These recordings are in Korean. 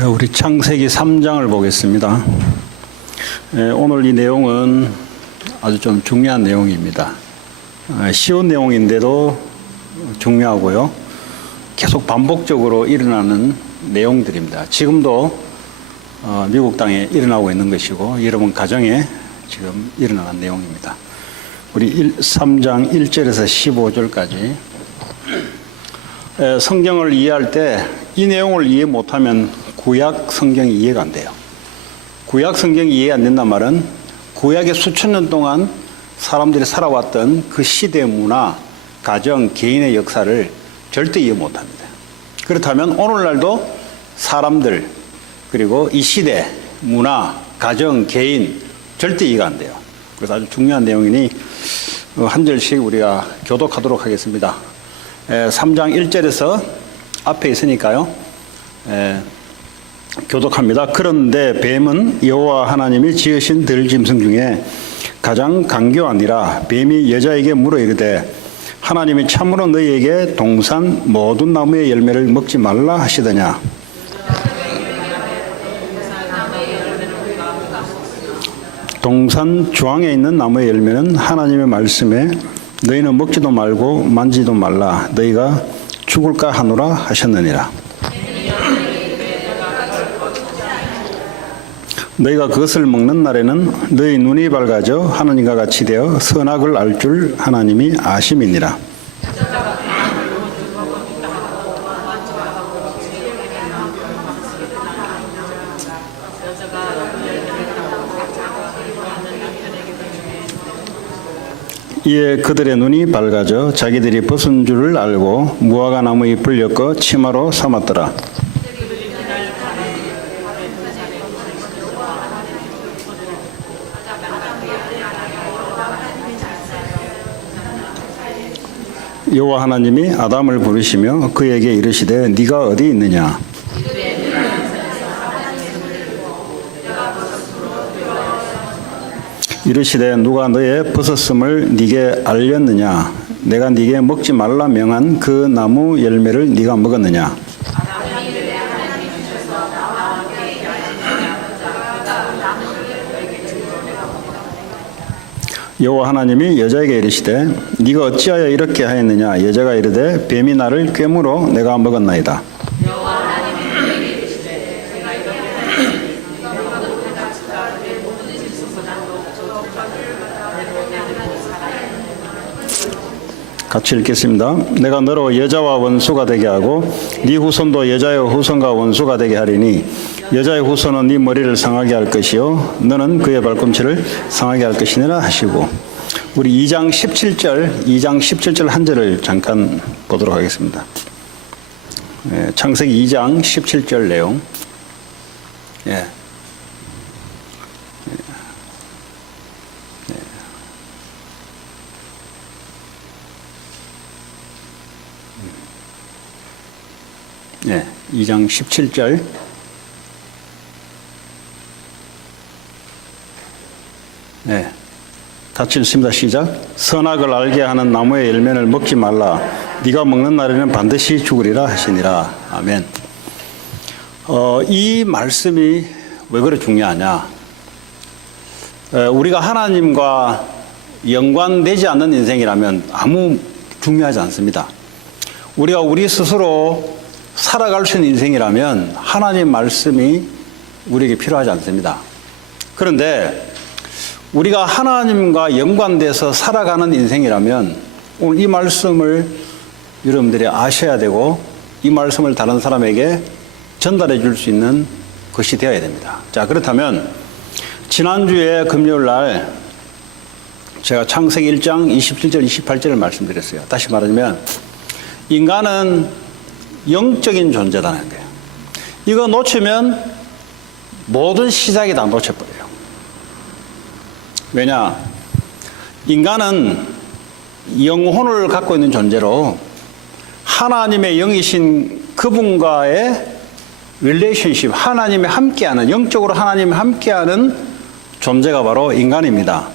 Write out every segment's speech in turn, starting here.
우리 창세기 3장을 보겠습니다. 오늘 이 내용은 아주 좀 중요한 내용입니다. 쉬운 내용인데도 중요하고요. 계속 반복적으로 일어나는 내용들입니다. 지금도 미국 땅에 일어나고 있는 것이고 여러분 가정에 지금 일어나는 내용입니다. 우리 3장 1절에서 15절까지 성경을 이해할 때 이 내용을 이해 못하면 구약 성경이 이해가 안 돼요. 구약 성경이 이해 안 된단 말은 구약의 수천 년 동안 사람들이 살아왔던 그 시대 문화, 가정, 개인의 역사를 절대 이해 못합니다. 그렇다면 오늘날도 사람들 그리고 이 시대, 문화, 가정, 개인 절대 이해가 안 돼요. 그래서 아주 중요한 내용이니 한 절씩 우리가 교독하도록 하겠습니다. 3장 1절에서 앞에 있으니까요. 교독합니다. 그런데 뱀은 여호와 하나님이 지으신 들짐승 중에 가장 강교하니라. 뱀이 여자에게 물어 이르되 하나님이 참으로 너희에게 동산 모든 나무의 열매를 먹지 말라 하시더냐. 동산 주황에 있는 나무의 열매는 하나님의 말씀에 너희는 먹지도 말고 만지도 말라 너희가 죽을까 하노라 하셨느니라. 너희가 그것을 먹는 날에는 너희 눈이 밝아져 하나님과 같이 되어 선악을 알 줄 하나님이 아심이니라. 이에 그들의 눈이 밝아져 자기들이 벗은 줄을 알고 무화과 나무 잎을 엮어 치마로 삼았더라. 여호와 하나님이 아담을 부르시며 그에게 이르시되 네가 어디 있느냐. 이르시되 누가 너의 벗었음을 네게 알렸느냐. 내가 네게 먹지 말라 명한 그 나무 열매를 네가 먹었느냐. 여호와 하나님이 여자에게 이르시되 네가 어찌하여 이렇게 하였느냐. 여자가 이르되 뱀이 나를 꾀물어 내가 먹었나이다. 같이 읽겠습니다. 내가 너로 여자와 원수가 되게 하고 네 후손도 여자의 후손과 원수가 되게 하리니 여자의 후손은 네 머리를 상하게 할 것이요 너는 그의 발꿈치를 상하게 할 것이니라 하시고 우리 2장 17절 한 절을 잠깐 보도록 하겠습니다. 창세기 2장 17절 내용. 네, 2장 17절. 네, 같이 읽습니다. 시작. 선악을 알게 하는 나무의 열매를 먹지 말라. 네가 먹는 날에는 반드시 죽으리라 하시니라. 아멘. 이 말씀이 왜 그렇게 중요하냐? 우리가 하나님과 연관되지 않는 인생이라면 아무 중요하지 않습니다. 우리가 우리 스스로 살아갈 수 있는 인생이라면 하나님 말씀이 우리에게 필요하지 않습니다. 그런데 우리가 하나님과 연관돼서 살아가는 인생이라면 오늘 이 말씀을 여러분들이 아셔야 되고 이 말씀을 다른 사람에게 전달해 줄 수 있는 것이 되어야 됩니다. 자, 그렇다면 지난주에 금요일 날 제가 창세기 1장 27절 28절을 말씀드렸어요. 다시 말하자면 인간은 영적인 존재다는 거예요. 이거 놓치면 모든 시작이 다 놓쳐버려요. 왜냐? 인간은 영혼을 갖고 있는 존재로 하나님의 영이신 그분과의 릴레이션십, 하나님이 함께하는, 영적으로 하나님이 함께하는 존재가 바로 인간입니다.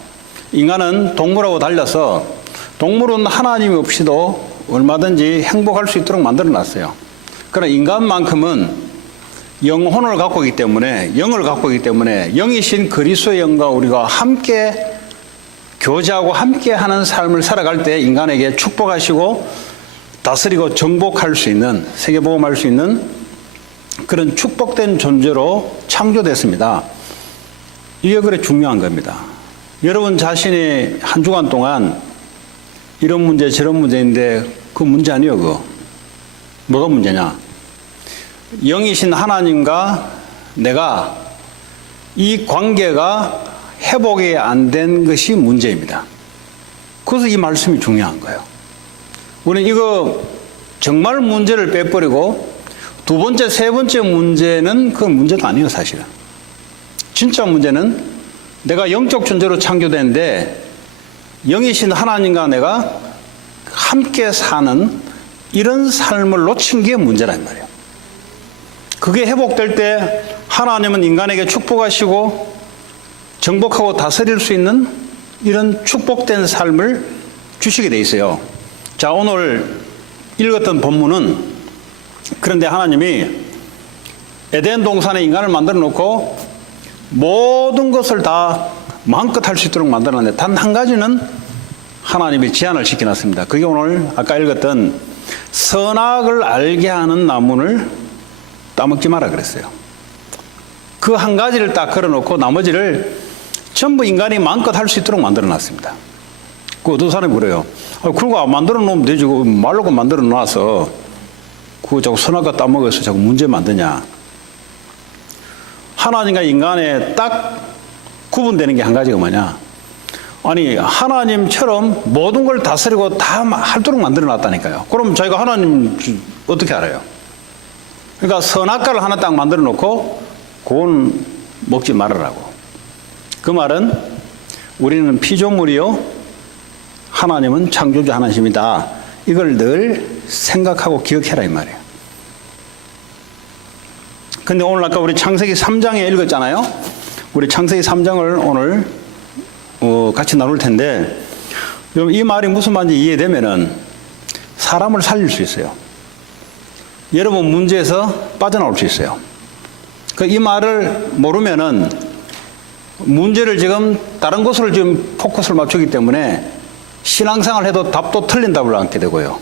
인간은 동물하고 달라서 동물은 하나님이 없이도 얼마든지 행복할 수 있도록 만들어 놨어요. 그러나 인간만큼은 영혼을 갖고 있기 때문에, 영을 갖고 있기 때문에 영이신 그리스도의 영과 우리가 함께 교제하고 함께 하는 삶을 살아갈 때 인간에게 축복하시고 다스리고 정복할 수 있는, 세계복음할 수 있는 그런 축복된 존재로 창조됐습니다. 이게 그래 중요한 겁니다. 여러분 자신이 한 주간 동안 이런 문제 저런 문제인데 그 문제 아니에요. 그거 뭐가 문제냐? 영이신 하나님과 내가 이 관계가 회복이 안 된 것이 문제입니다. 그래서 이 말씀이 중요한 거예요. 우리는 이거 정말 문제를 빼버리고 두 번째, 세 번째 문제는 그 문제도 아니에요, 사실은. 진짜 문제는 내가 영적 존재로 창조됐는데 영이신 하나님과 내가 함께 사는 이런 삶을 놓친 게 문제란 말이에요. 그게 회복될 때 하나님은 인간에게 축복하시고 정복하고 다스릴 수 있는 이런 축복된 삶을 주시게 돼 있어요. 자, 오늘 읽었던 본문은 그런데 하나님이 에덴 동산에 인간을 만들어 놓고 모든 것을 다 마음껏 할 수 있도록 만들어 놨는데 단 한 가지는 하나님이 제한을 시켜놨습니다. 그게 오늘 아까 읽었던 선악을 알게 하는 나무를 따먹지 마라 그랬어요. 그 한 가지를 딱 걸어놓고 나머지를 전부 인간이 마음껏 할 수 있도록 만들어 놨습니다. 그 어떤 사람이 그래요. 그러고 만들어 놓으면 되지. 말로 만들어 놔서 그거 자꾸 선악과 따먹어서 자꾸 문제 만드냐. 하나님과 인간에 딱 구분되는 게 한 가지가 뭐냐. 아니 하나님처럼 모든 걸 다스리고 다 하도록 만들어 놨다니까요. 그럼 저희가 하나님 어떻게 알아요? 그러니까 선악과를 하나 딱 만들어 놓고 그건 먹지 말으라고. 그 말은 우리는 피조물이요 하나님은 창조주 하나님이다. 이걸 늘 생각하고 기억해라 이 말이에요. 근데 오늘 아까 우리 창세기 3장에 읽었잖아요. 우리 창세기 3장을 오늘 같이 나눌 텐데 이 말이 무슨 말인지 이해되면은 사람을 살릴 수 있어요. 여러분 문제에서 빠져나올 수 있어요. 이 말을 모르면은 문제를 지금 다른 곳으로 지금 포커스를 맞추기 때문에 신앙생활 해도 답도 틀린 답을 얻게 되고요.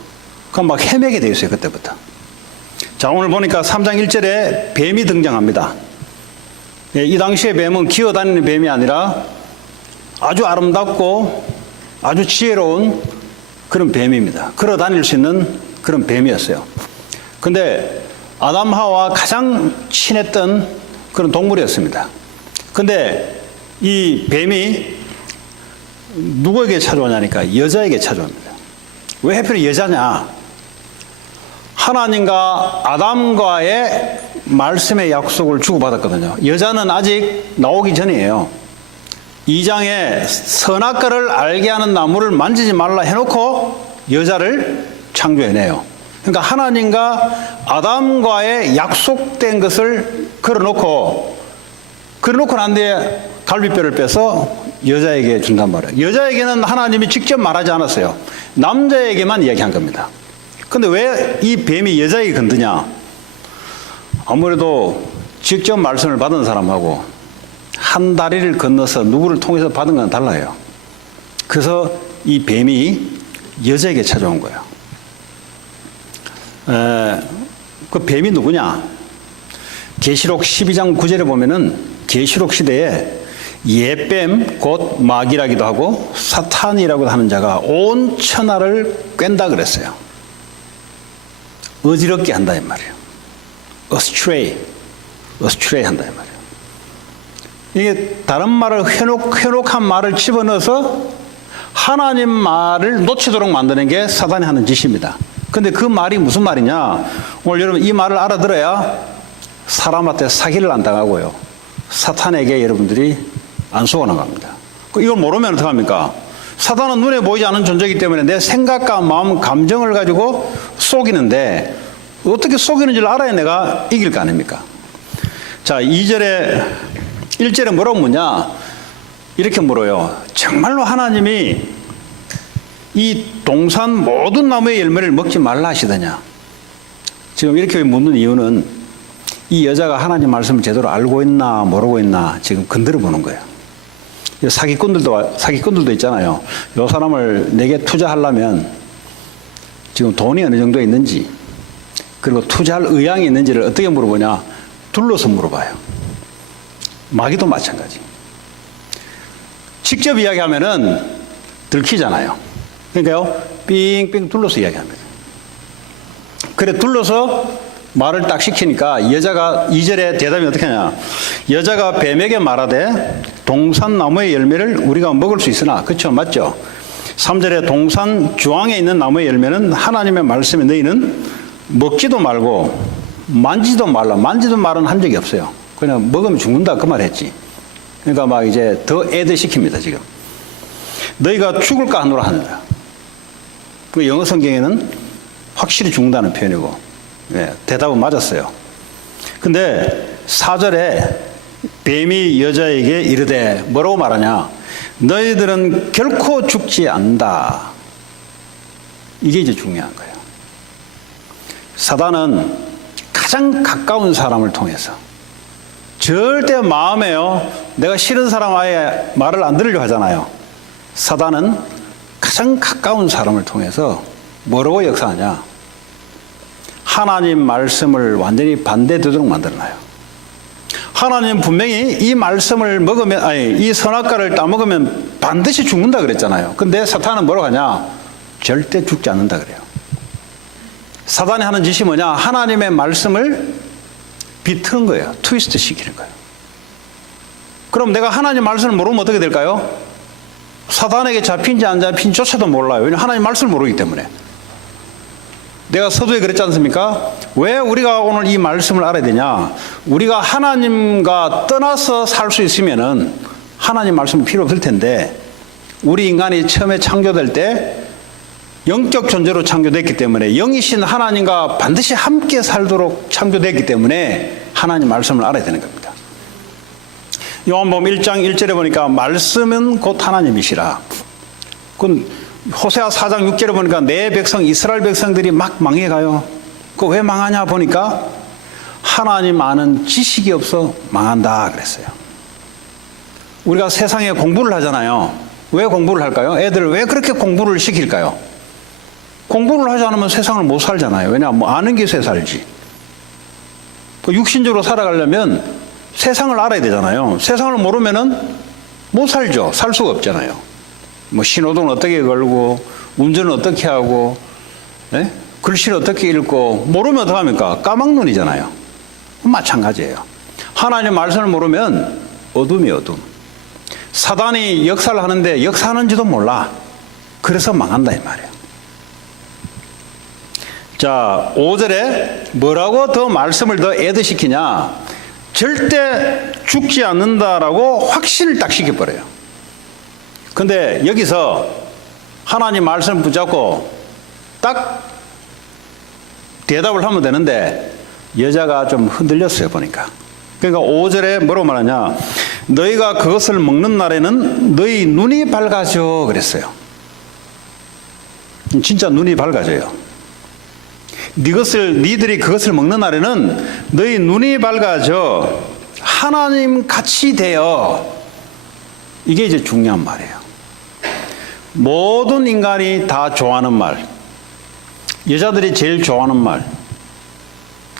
그럼 막 헤매게 돼 있어요, 그때부터. 자, 오늘 보니까 3장 1절에 뱀이 등장합니다. 이 당시에 뱀은 기어다니는 뱀이 아니라 아주 아름답고 아주 지혜로운 그런 뱀입니다. 걸어 다닐 수 있는 그런 뱀이었어요. 근데 아담 하와와 가장 친했던 그런 동물이었습니다. 근데 이 뱀이 누구에게 찾아오냐니까 여자에게 찾아옵니다. 왜 하필 여자냐? 하나님과 아담과의 말씀의 약속을 주고받았거든요. 여자는 아직 나오기 전이에요. 2장에 선악과를 알게 하는 나무를 만지지 말라 해놓고 여자를 창조해내요. 그러니까 하나님과 아담과의 약속된 것을 걸어놓고 난 뒤에 갈비뼈를 빼서 여자에게 준단 말이에요. 여자에게는 하나님이 직접 말하지 않았어요. 남자에게만 이야기한 겁니다. 근데 왜 이 뱀이 여자에게 건드냐? 아무래도 직접 말씀을 받은 사람하고 한 다리를 건너서 누구를 통해서 받은 건 달라요. 그래서 이 뱀이 여자에게 찾아온 거예요. 그 뱀이 누구냐? 계시록 12장 9절에 보면은 계시록 시대에 옛뱀 곧 마귀라기도 하고 사탄이라고 하는 자가 온 천하를 꿰다 그랬어요. 어지럽게 한다 이 말이에요. astray 한다 이 말이에요. 이게 다른 말을 회록한 말을 집어넣어서 하나님 말을 놓치도록 만드는 게 사단이 하는 짓입니다. 근데 그 말이 무슨 말이냐? 오늘 여러분 이 말을 알아들어야 사람한테 사기를 안 당하고요. 사탄에게 여러분들이 안 속아나갑니다. 이걸 모르면 어떡합니까? 사단은 눈에 보이지 않는 존재이기 때문에 내 생각과 마음, 감정을 가지고 속이는데 어떻게 속이는지를 알아야 내가 이길 거 아닙니까? 자, 1절에 뭐라고 묻냐? 이렇게 물어요. 정말로 하나님이 이 동산 모든 나무의 열매를 먹지 말라 하시더냐? 지금 이렇게 묻는 이유는 이 여자가 하나님 말씀을 제대로 알고 있나 모르고 있나 지금 건드려 보는 거예요. 사기꾼들도 있잖아요. 이 사람을 내게 투자하려면 지금 돈이 어느 정도 있는지, 그리고 투자할 의향이 있는지를 어떻게 물어보냐? 둘러서 물어봐요. 마귀도 마찬가지. 직접 이야기하면은 들키잖아요. 그러니까요, 삥삥 둘러서 이야기합니다. 그래, 둘러서 말을 딱 시키니까 여자가 2절에 대답이 어떻게 하냐? 여자가 뱀에게 말하되 동산 나무의 열매를 우리가 먹을 수 있으나, 그렇죠? 맞죠? 3절에 동산 주황에 있는 나무의 열매는 하나님의 말씀에 너희는 먹지도 말고 만지도 말라. 만지도 말은 한 적이 없어요. 그냥 먹으면 죽는다 그 말 했지. 그러니까 막 이제 더 애들 시킵니다, 지금. 너희가 죽을까 하노라 하느라. 그 영어 성경에는 확실히 죽는다는 표현이고, 예, 대답은 맞았어요. 근데 4절에 뱀이 여자에게 이르되 뭐라고 말하냐? 너희들은 결코 죽지 않는다. 이게 이제 중요한 거예요. 사단은 가장 가까운 사람을 통해서, 절대 마음에요, 내가 싫은 사람 아예 말을 안 들으려고 하잖아요. 사단은 가장 가까운 사람을 통해서 뭐라고 역사하냐? 하나님 말씀을 완전히 반대되도록 만들어놔요. 하나님 분명히 이 말씀을 먹으면, 이 선악과를 따먹으면 반드시 죽는다 그랬잖아요. 근데 사탄은 뭐라고 하냐? 절대 죽지 않는다 그래요. 사단이 하는 짓이 뭐냐? 하나님의 말씀을 비트는 거예요. 트위스트 시키는 거예요. 그럼 내가 하나님 말씀을 모르면 어떻게 될까요? 사단에게 잡힌지 안 잡힌지조차도 몰라요. 왜냐하면 하나님 말씀을 모르기 때문에. 내가 서두에 그랬지 않습니까? 왜 우리가 오늘 이 말씀을 알아야 되냐? 우리가 하나님과 떠나서 살 수 있으면은 하나님 말씀은 필요 없을 텐데, 우리 인간이 처음에 창조될 때 영적 존재로 창조됐기 때문에, 영이신 하나님과 반드시 함께 살도록 창조됐기 때문에 하나님 말씀을 알아야 되는 겁니다. 요한복음 1장 1절에 보니까 말씀은 곧 하나님이시라. 그건 호세아 4장 6절에 보니까 내 백성 이스라엘 백성들이 막 망해가요. 그 왜 망하냐 보니까 하나님 아는 지식이 없어 망한다 그랬어요. 우리가 세상에 공부를 하잖아요. 왜 공부를 할까요? 애들 왜 그렇게 공부를 시킬까요? 공부를 하지 않으면 세상을 못 살잖아요. 왜냐하면 뭐 아는 게 새 살지. 육신적으로 살아가려면 세상을 알아야 되잖아요. 세상을 모르면은 못 살죠. 살 수가 없잖아요. 뭐 신호등 어떻게 걸고, 운전은 어떻게 하고, 예? 글씨를 어떻게 읽고, 모르면 어떡합니까? 까막눈이잖아요. 마찬가지예요. 하나님의 말씀을 모르면 어둠이 어둠. 사단이 역사를 하는데 역사하는지도 몰라. 그래서 망한다 이 말이에요. 자, 5절에 뭐라고 더 말씀을 더 애드시키냐? 절대 죽지 않는다라고 확신을 딱 시켜버려요. 근데 여기서 하나님 말씀을 붙잡고 딱 대답을 하면 되는데 여자가 좀 흔들렸어요, 보니까. 그러니까 5절에 뭐라고 말하냐? 너희가 그것을 먹는 날에는 너희 눈이 밝아져 그랬어요. 진짜 눈이 밝아져요. 니들이 그것을 먹는 날에는 너희 눈이 밝아져 하나님 같이 되어. 이게 이제 중요한 말이에요. 모든 인간이 다 좋아하는 말, 여자들이 제일 좋아하는 말,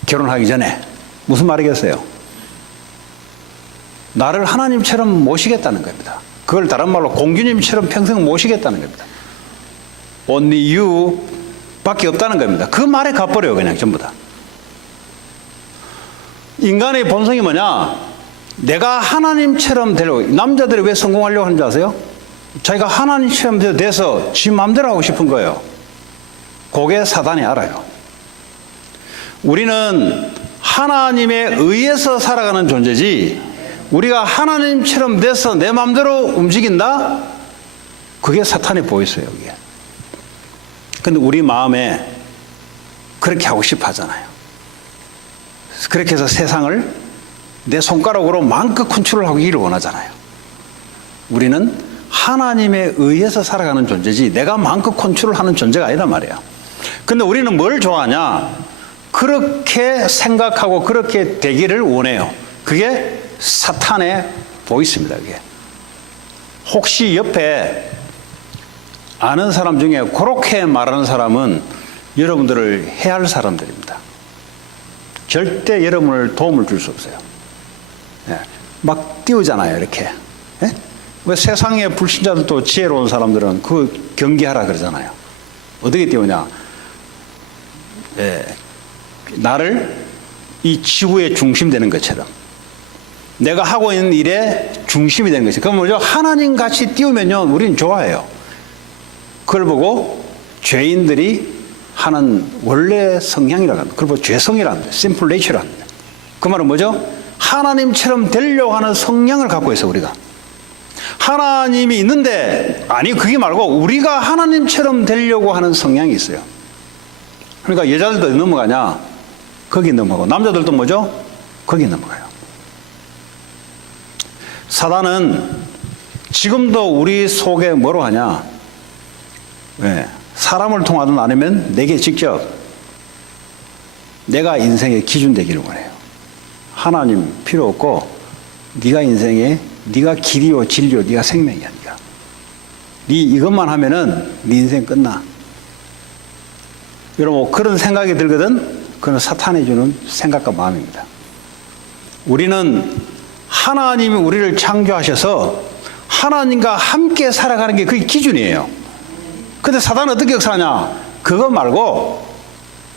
결혼하기 전에 무슨 말이겠어요? 나를 하나님처럼 모시겠다는 겁니다. 그걸 다른 말로 공주님처럼 평생 모시겠다는 겁니다. Only you 밖에 없다는 겁니다. 그 말에 갚버려요, 그냥 전부 다. 인간의 본성이 뭐냐? 내가 하나님처럼 되려고. 남자들이 왜 성공하려고 하는지 아세요? 자기가 하나님처럼 돼서 지 마음대로 하고 싶은 거예요. 그게 사단이 알아요. 우리는 하나님에 의해서 살아가는 존재지, 우리가 하나님처럼 돼서 내 마음대로 움직인다? 그게 사탄이 보였어요, 여기에. 근데 우리 마음에 그렇게 하고 싶어 하잖아요. 그렇게 해서 세상을 내 손가락으로 마음껏 컨트롤하기를 원하잖아요. 우리는 하나님에 의해서 살아가는 존재지 내가 마음껏 컨트롤하는 존재가 아니란 말이에요. 근데 우리는 뭘 좋아하냐? 그렇게 생각하고 그렇게 되기를 원해요. 그게 사탄의 보이스입니다. 그게. 혹시 옆에 아는 사람 중에 그렇게 말하는 사람은 여러분들을 해할 사람들입니다. 절대 여러분을 도움을 줄 수 없어요. 예. 막 띄우잖아요, 이렇게. 예? 왜 세상의 불신자들도 지혜로운 사람들은 그 경계하라 그러잖아요. 어떻게 띄우냐? 예. 나를 이 지구의 중심 되는 것처럼 내가 하고 있는 일의 중심이 되는 것이죠. 그럼 뭐죠? 하나님 같이 띄우면요, 우리는 좋아해요. 그걸 보고 죄인들이 하는 원래 성향이라고 합니다. 그걸 보고 죄성이라고 합니다. 심플 네이처라고 합니다. 그 말은 뭐죠? 하나님처럼 되려고 하는 성향을 갖고 있어, 우리가. 하나님이 있는데, 아니, 그게 말고 우리가 하나님처럼 되려고 하는 성향이 있어요. 그러니까 여자들도 넘어가냐? 거기 넘어가고, 남자들도 뭐죠? 거기 넘어가요. 사단은 지금도 우리 속에 뭐로 하냐? 왜? 사람을 통하든 아니면 내게 직접 내가 인생의 기준 되기를 원해요. 하나님 필요 없고 네가 인생에 네가 길이요 진리요 네가 생명이야. 네 이것만 하면은 네 인생 끝나. 여러분 그런 생각이 들거든. 그건 사탄이 주는 생각과 마음입니다. 우리는 하나님이 우리를 창조하셔서 하나님과 함께 살아가는 게 그게 기준이에요. 근데 사단은 어떻게 역사하냐? 그거 말고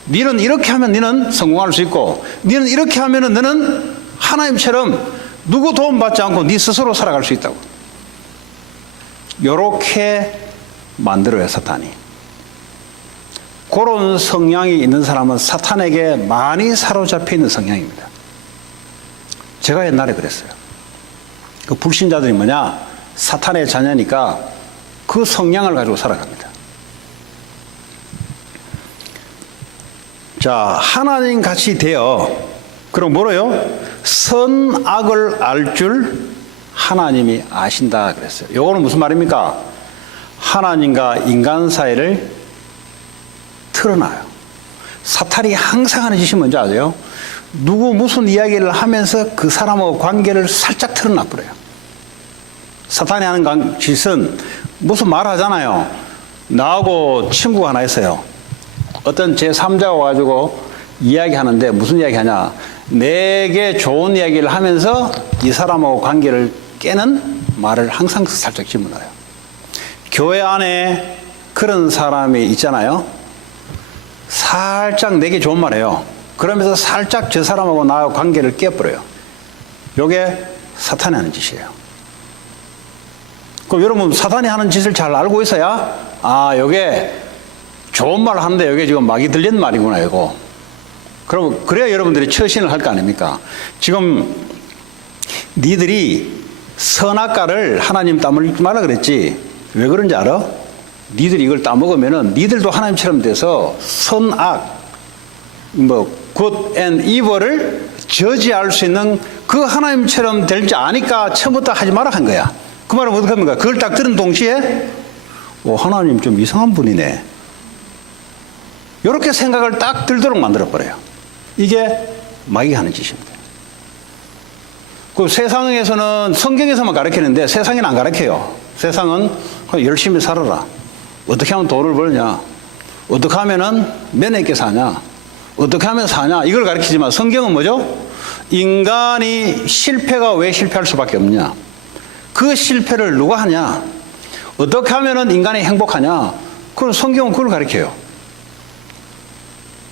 너는 이렇게 하면 너는 성공할 수 있고 너는 이렇게 하면 너는 하나님처럼 누구 도움받지 않고 네 스스로 살아갈 수 있다고. 요렇게 만들어요, 사탄이. 그런 성향이 있는 사람은 사탄에게 많이 사로잡혀 있는 성향입니다. 제가 옛날에 그랬어요. 그 불신자들이 뭐냐? 사탄의 자녀니까 그 성향을 가지고 살아갑니다. 자, 하나님 같이 되어, 그럼 뭐로요? 선악을 알 줄 하나님이 아신다 그랬어요. 요거는 무슨 말입니까? 하나님과 인간 사이를 틀어놔요. 사탄이 항상 하는 짓이 뭔지 아세요? 누구 무슨 이야기를 하면서 그 사람하고 관계를 살짝 틀어놔 버려요. 사탄이 하는 짓은 무슨 말 하잖아요. 나하고 친구가 하나 있어요. 어떤 제3자가 와가지고 이야기하는데 무슨 이야기 하냐? 내게 좋은 이야기를 하면서 이 사람하고 관계를 깨는 말을 항상 살짝 집어넣어요. 교회 안에 그런 사람이 있잖아요. 살짝 내게 좋은 말 해요. 그러면서 살짝 저 사람하고 나하고 관계를 깨버려요. 이게 사탄이 하는 짓이에요. 그럼 여러분 사탄이 하는 짓을 잘 알고 있어야 이게 좋은 말 하는데 이게 지금 막이 들리는 말이구나 이거. 그럼 그래야 여러분들이 처신을 할 거 아닙니까? 지금 니들이 선악과를 하나님 따먹지 말라 그랬지. 왜 그런지 알아? 니들이 이걸 따먹으면은 니들도 하나님처럼 돼서 선악 good and evil을 저지할 수 있는 그 하나님처럼 될 줄 아니까 처음부터 하지 마라 한 거야. 그 말은 어떻게 합니까? 그걸 딱 들은 동시에 하나님 좀 이상한 분이네. 이렇게 생각을 딱 들도록 만들어버려요. 이게 마귀가 하는 짓입니다. 그 세상에서는 성경에서만 가르치는데 세상에는 안 가르쳐요. 세상은 열심히 살아라. 어떻게 하면 돈을 벌냐? 어떻게 하면은 면에 있게 사냐? 어떻게 하면 사냐? 이걸 가르치지만 성경은 뭐죠? 인간이 실패가 왜 실패할 수밖에 없냐? 그 실패를 누가 하냐? 어떻게 하면은 인간이 행복하냐? 그건 성경은 그걸 가르쳐요.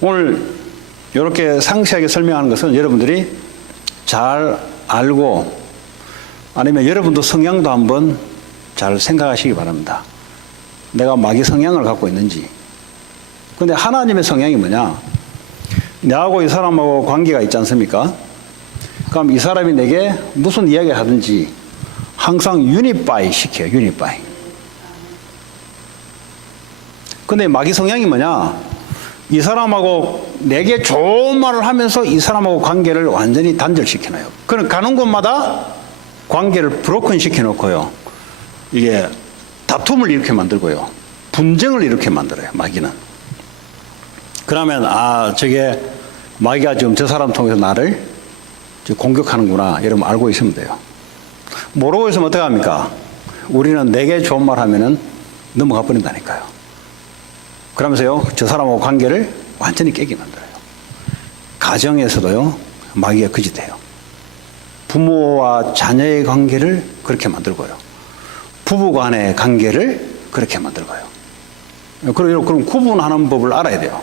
오늘 이렇게 상세하게 설명하는 것은 여러분들이 잘 알고 아니면 여러분도 성향도 한번 잘 생각하시기 바랍니다. 내가 마귀 성향을 갖고 있는지. 근데 하나님의 성향이 뭐냐? 나하고 이 사람하고 관계가 있지 않습니까? 그럼 이 사람이 내게 무슨 이야기를 하든지 항상 유니파이 시켜요. 유니파이. 근데 마귀 성향이 뭐냐? 이 사람하고 내게 좋은 말을 하면서 이 사람하고 관계를 완전히 단절시켜놔요. 그럼 가는 곳마다 관계를 브로큰 시켜놓고요. 이게 다툼을 이렇게 만들고요. 분쟁을 이렇게 만들어요. 마귀는. 그러면 저게 마귀가 지금 저 사람 통해서 나를 공격하는구나. 여러분 알고 있으면 돼요. 모르고 있으면 어떻게 합니까? 우리는 내게 좋은 말 하면은 넘어가 버린다니까요. 그러면서요, 저 사람하고 관계를 완전히 깨게 만들어요. 가정에서도요, 마귀가 거짓해요. 부모와 자녀의 관계를 그렇게 만들고요. 부부 간의 관계를 그렇게 만들고요. 그럼 구분하는 법을 알아야 돼요.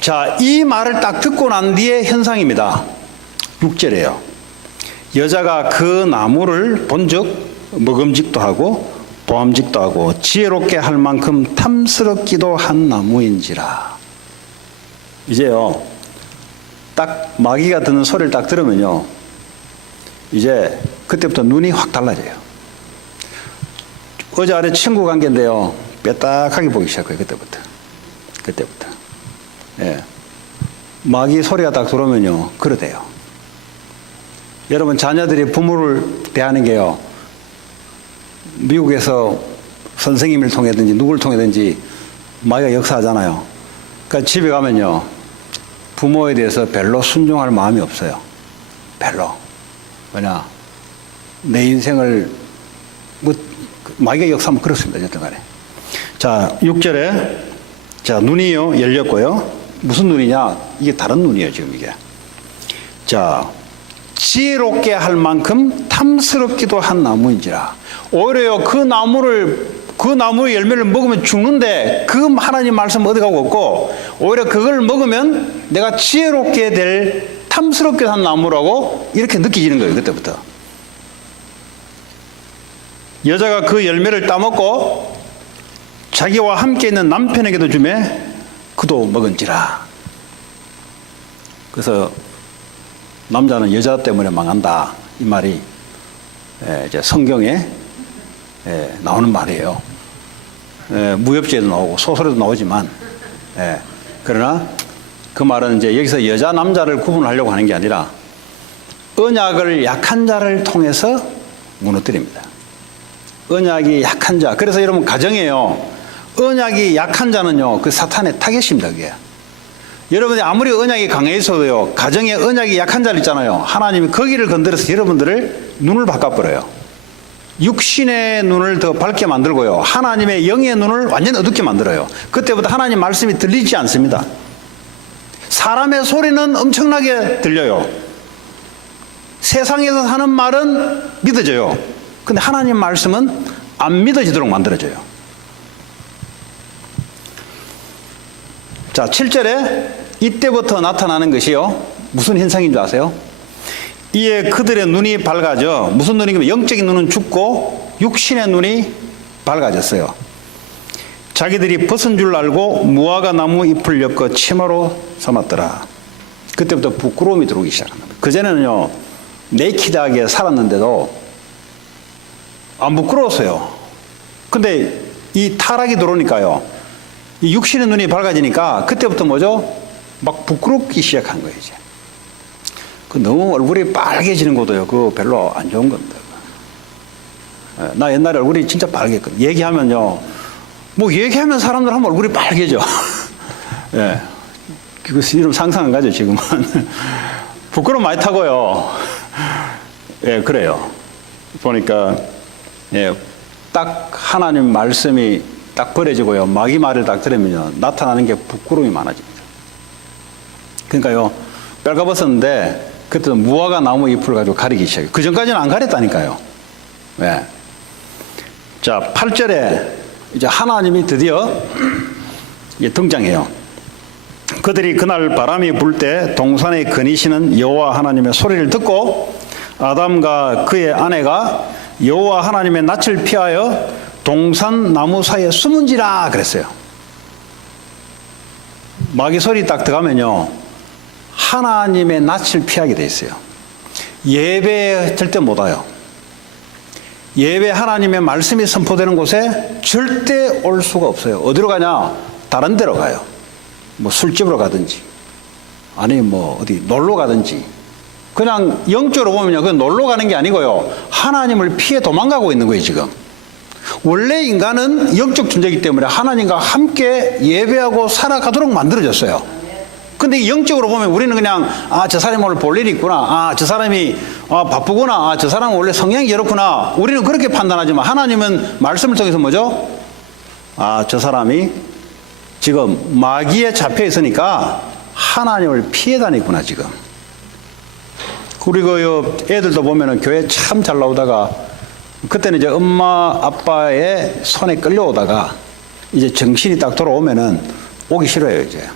자, 이 말을 딱 듣고 난 뒤에 현상입니다. 6절이에요. 여자가 그 나무를 본즉 먹음직도 하고 보암직도 하고 지혜롭게 할 만큼 탐스럽기도 한 나무인지라. 이제요, 딱 마귀가 듣는 소리를 딱 들으면요, 이제 그때부터 눈이 확 달라져요. 어제 아래 친구 관계인데요, 뼈딱하게 보기 시작해요. 그때부터. 예. 마귀 소리가 딱 들어오면요, 그러대요. 여러분, 자녀들이 부모를 대하는 게요, 미국에서 선생님을 통해든지 누구를 통해든지 마귀가 역사하잖아요. 그러니까 집에 가면요, 부모에 대해서 별로 순종할 마음이 없어요. 별로. 왜냐, 내 인생을 마귀가 역사하면 그렇습니다. 어쨌든 간에. 자, 6절에 자, 눈이요 열렸고요. 무슨 눈이냐? 이게 다른 눈이에요, 지금 이게. 자, 지혜롭게 할 만큼 탐스럽기도 한 나무인지라. 오히려 그 나무의 열매를 먹으면 죽는데 그 하나님 말씀 어디 가고 없고, 오히려 그걸 먹으면 내가 지혜롭게 될 탐스럽게 한 나무라고 이렇게 느껴지는 거예요. 그때부터. 여자가 그 열매를 따먹고 자기와 함께 있는 남편에게도 주매 그도 먹은지라. 그래서 남자는 여자 때문에 망한다, 이 말이 이제 성경에 나오는 말이에요. 무협지에도 나오고 소설에도 나오지만, 그러나 그 말은 이제 여기서 여자 남자를 구분하려고 하는 게 아니라 언약을 약한 자를 통해서 무너뜨립니다. 언약이 약한 자. 그래서 여러분 가정에요, 언약이 약한 자는요, 그 사탄의 타겟입니다. 그게. 여러분이 아무리 언약이 강해 있어도요, 가정에 언약이 약한 자를 있잖아요. 하나님이 거기를 건드려서 여러분들을 눈을 바꿔버려요. 육신의 눈을 더 밝게 만들고요, 하나님의 영의 눈을 완전히 어둡게 만들어요. 그때부터 하나님 말씀이 들리지 않습니다. 사람의 소리는 엄청나게 들려요. 세상에서 하는 말은 믿어져요. 근데 하나님 말씀은 안 믿어지도록 만들어져요. 자, 7절에 이때부터 나타나는 것이요, 무슨 현상인 줄 아세요? 이에 그들의 눈이 밝아져. 무슨 눈이냐면 영적인 눈은 죽고 육신의 눈이 밝아졌어요. 자기들이 벗은 줄 알고 무화과 나무 잎을 엮어 치마로 삼았더라. 그때부터 부끄러움이 들어오기 시작합니다. 그전에는요, 네이키드하게 살았는데도 안 부끄러웠어요. 근데 이 타락이 들어오니까요, 이 육신의 눈이 밝아지니까 그때부터 뭐죠? 막 부끄럽기 시작한 거예요, 이제. 그 너무 얼굴이 빨개지는 것도요, 그거 별로 안 좋은 겁니다. 나 옛날에 얼굴이 진짜 빨개졌거든요. 얘기하면요, 뭐 얘기하면 사람들 하면 얼굴이 빨개져. 예. 그거 이름 상상 안 가죠, 지금은. 부끄러움 많이 타고요. 예, 그래요. 보니까, 예, 딱 하나님 말씀이 딱 버려지고요, 마귀 말을 딱 들으면요, 나타나는 게 부끄러움이 많아집니다. 그러니까요, 빨가벗었는데, 그때도 무화과 나무 잎을 가지고 가리기 시작해요. 그 전까지는 안 가렸다니까요. 예. 자, 8절에 이제 하나님이 드디어 등장해요. 그들이 그날 바람이 불 때 동산에 거니시는 여호와 하나님의 소리를 듣고 아담과 그의 아내가 여호와 하나님의 낯을 피하여 동산 나무 사이에 숨은지라 그랬어요. 마귀 소리 딱 들어가면요, 하나님의 낯을 피하게 돼 있어요. 예배에 절대 못 와요. 예배 하나님의 말씀이 선포되는 곳에 절대 올 수가 없어요. 어디로 가냐? 다른 데로 가요. 뭐 술집으로 가든지, 아니면 뭐 어디 놀러 가든지. 그냥 영적으로 보면요, 그건 놀러 가는 게 아니고요, 하나님을 피해 도망가고 있는 거예요, 지금. 원래 인간은 영적 존재이기 때문에 하나님과 함께 예배하고 살아가도록 만들어졌어요. 근데 영적으로 보면 우리는 그냥, 아, 저 사람이 오늘 볼 일이 있구나. 아, 저 사람이 바쁘구나. 아, 저 사람은 원래 성향이 이렇구나. 우리는 그렇게 판단하지만 하나님은 말씀을 통해서 뭐죠? 아, 저 사람이 지금 마귀에 잡혀 있으니까 하나님을 피해 다니구나, 지금. 그리고 애들도 보면은 교회 참 잘 나오다가 그때는 이제 엄마, 아빠의 손에 끌려오다가 이제 정신이 딱 돌아오면은 오기 싫어요, 이제.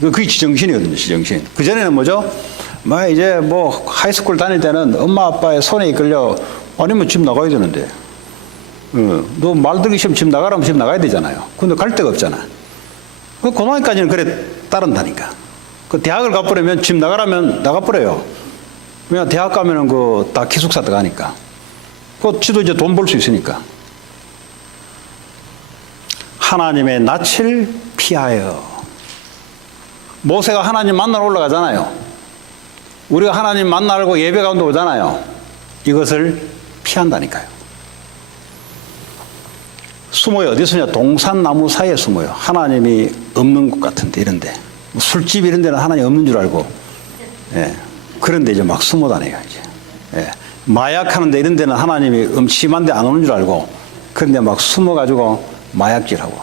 그게 지정신이거든요, 지정신. 그전에는 뭐죠? 이제 뭐 하이스쿨 다닐 때는 엄마, 아빠의 손에 이끌려 아니면 집 나가야 되는데. 너 말 들기 싫으면 집 나가라면 집 나가야 되잖아요. 근데 갈 데가 없잖아. 그 고등학교까지는 그래 따른다니까. 그 대학을 가버리면 집 나가라면 나가버려요. 왜냐, 대학 가면은 그 다 기숙사 들어가니까. 그 지도 이제 돈 벌 수 있으니까. 하나님의 낯을 피하여. 모세가 하나님 만나러 올라가잖아요. 우리가 하나님 만나려고 예배 가운데 오잖아요. 이것을 피한다니까요. 숨어요. 어디 숨냐? 동산나무 사이에 숨어요. 하나님이 없는 곳 같은데, 이런데. 술집 이런 데는 하나님 없는 줄 알고. 예. 그런데 이제 막 숨어 다녀요, 이제. 예. 마약하는데 이런 데는 하나님이 심한데 안 오는 줄 알고. 그런데 막 숨어가지고 마약질하고.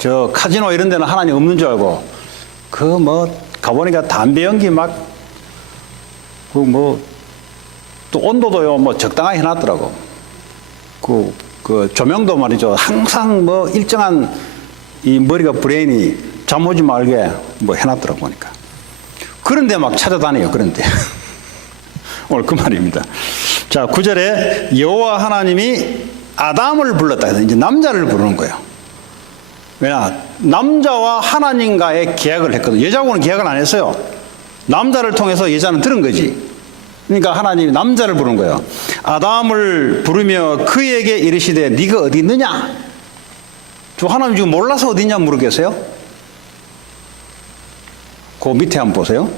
저 카지노 이런 데는 하나님 없는 줄 알고. 가보니까 담배 연기 또 온도도요, 적당하게 해놨더라고. 그 조명도 말이죠. 항상 일정한 이 머리가 브레인이 잠 오지 말게 해놨더라고 보니까. 그런데 막 찾아다녀요, 그런데. 오늘 그 말입니다. 자, 9절에 여호와 하나님이 아담을 불렀다. 이제 남자를 부르는 거예요. 왜냐, 남자와 하나님과의 계약을 했거든. 여자하고는 계약을 안 했어요. 남자를 통해서 여자는 들은 거지. 그러니까 하나님이 남자를 부르는 거예요. 아담을 부르며 그에게 이르시되 네가 어디 있느냐? 저 하나님 지금 몰라서 어디 있냐 물으겠어요? 그 밑에 한번 보세요.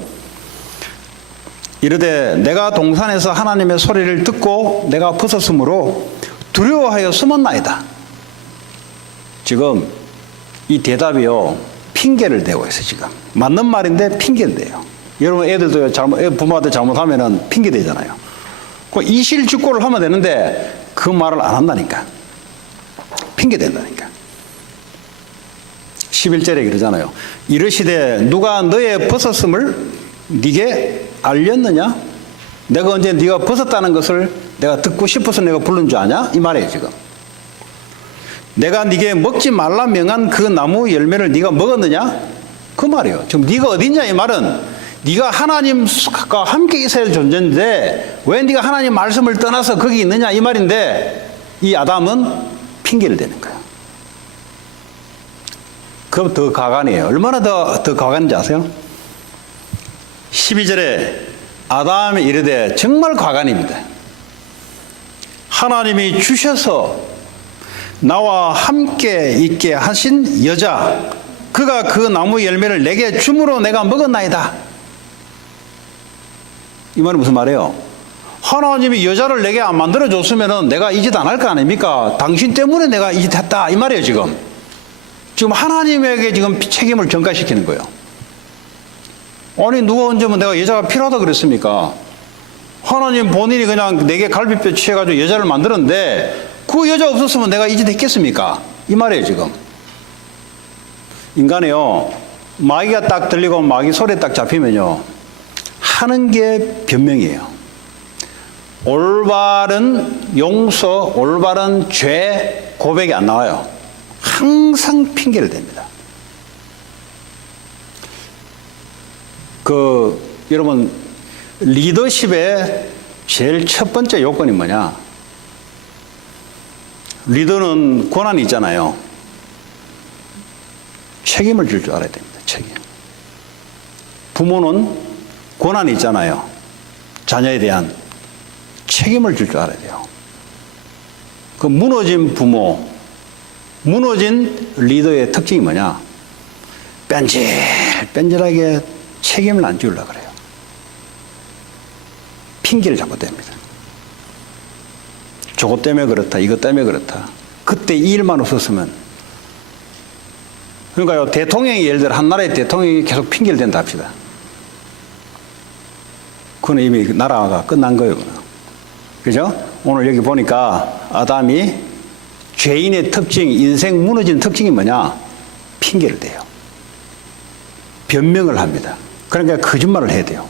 이르되 내가 동산에서 하나님의 소리를 듣고 내가 벗었으므로 두려워하여 숨었나이다. 지금 이 대답이요, 핑계를 대고 있어요, 지금. 맞는 말인데 핑계를 대요. 여러분 애들도 부모한테 잘못하면은 핑계 대잖아요. 그 이실직고를 하면 되는데 그 말을 안 한다니까. 핑계 된다니까. 11절에 그러잖아요. 이르시되 누가 너의 벗었음을 네게 알렸느냐? 내가 언제 네가 벗었다는 것을 내가 듣고 싶어서 내가 부른 줄 아냐? 이 말이에요, 지금. 내가 네게 먹지 말라 명한 그 나무 열매를 네가 먹었느냐? 그 말이에요. 지금 네가 어딨냐? 이 말은 네가 하나님과 함께 있어야 할 존재인데 왜 네가 하나님 말씀을 떠나서 거기 있느냐? 이 말인데 이 아담은 핑계를 대는 거예요. 그럼 더 가관이에요. 얼마나 더 가관인지 아세요? 12절에 아담이 이르되 정말 가관입니다. 하나님이 주셔서 나와 함께 있게 하신 여자, 그가 그 나무 열매를 내게 줌으로 내가 먹었나이다. 이 말은 무슨 말이에요? 하나님이 여자를 내게 안 만들어줬으면 내가 이 짓 안 할 거 아닙니까? 당신 때문에 내가 이 짓 했다. 이 말이에요, 지금. 지금 하나님에게 지금 책임을 전가시키는 거예요. 아니, 누가 언제면 내가 여자가 필요하다 그랬습니까? 하나님 본인이 그냥 내게 갈비뼈 취해가지고 여자를 만들었는데 그 여자 없었으면 내가 이 짓 했겠습니까? 이 말이에요, 지금. 인간이요, 마귀가 딱 들리고 마귀 소리에 딱 잡히면요, 하는 게 변명이에요. 올바른 용서, 올바른 죄 고백이 안 나와요. 항상 핑계를 댑니다. 여러분, 리더십의 제일 첫 번째 요건이 뭐냐? 리더는 권한이 있잖아요. 책임을 질 줄 알아야 됩니다. 책임. 부모는 권한이 있잖아요. 자녀에 대한 책임을 질 줄 알아야 돼요. 그 무너진 부모, 무너진 리더의 특징이 뭐냐? 뺀질뺀질하게 책임을 안 지으려고 그래요. 핑계를 자꾸 댑니다. 저것 때문에 그렇다, 이것 때문에 그렇다. 그때 이 일만 없었으면 그러니까요, 대통령이 예를 들어 한 나라의 대통령이 계속 핑계를 댄다 합시다. 그건 이미 나라가 끝난 거예요. 그죠? 오늘 여기 보니까 아담이 죄인의 특징, 인생 무너진 특징이 뭐냐? 핑계를 대요. 변명을 합니다. 그러니까 거짓말을 해야 돼요.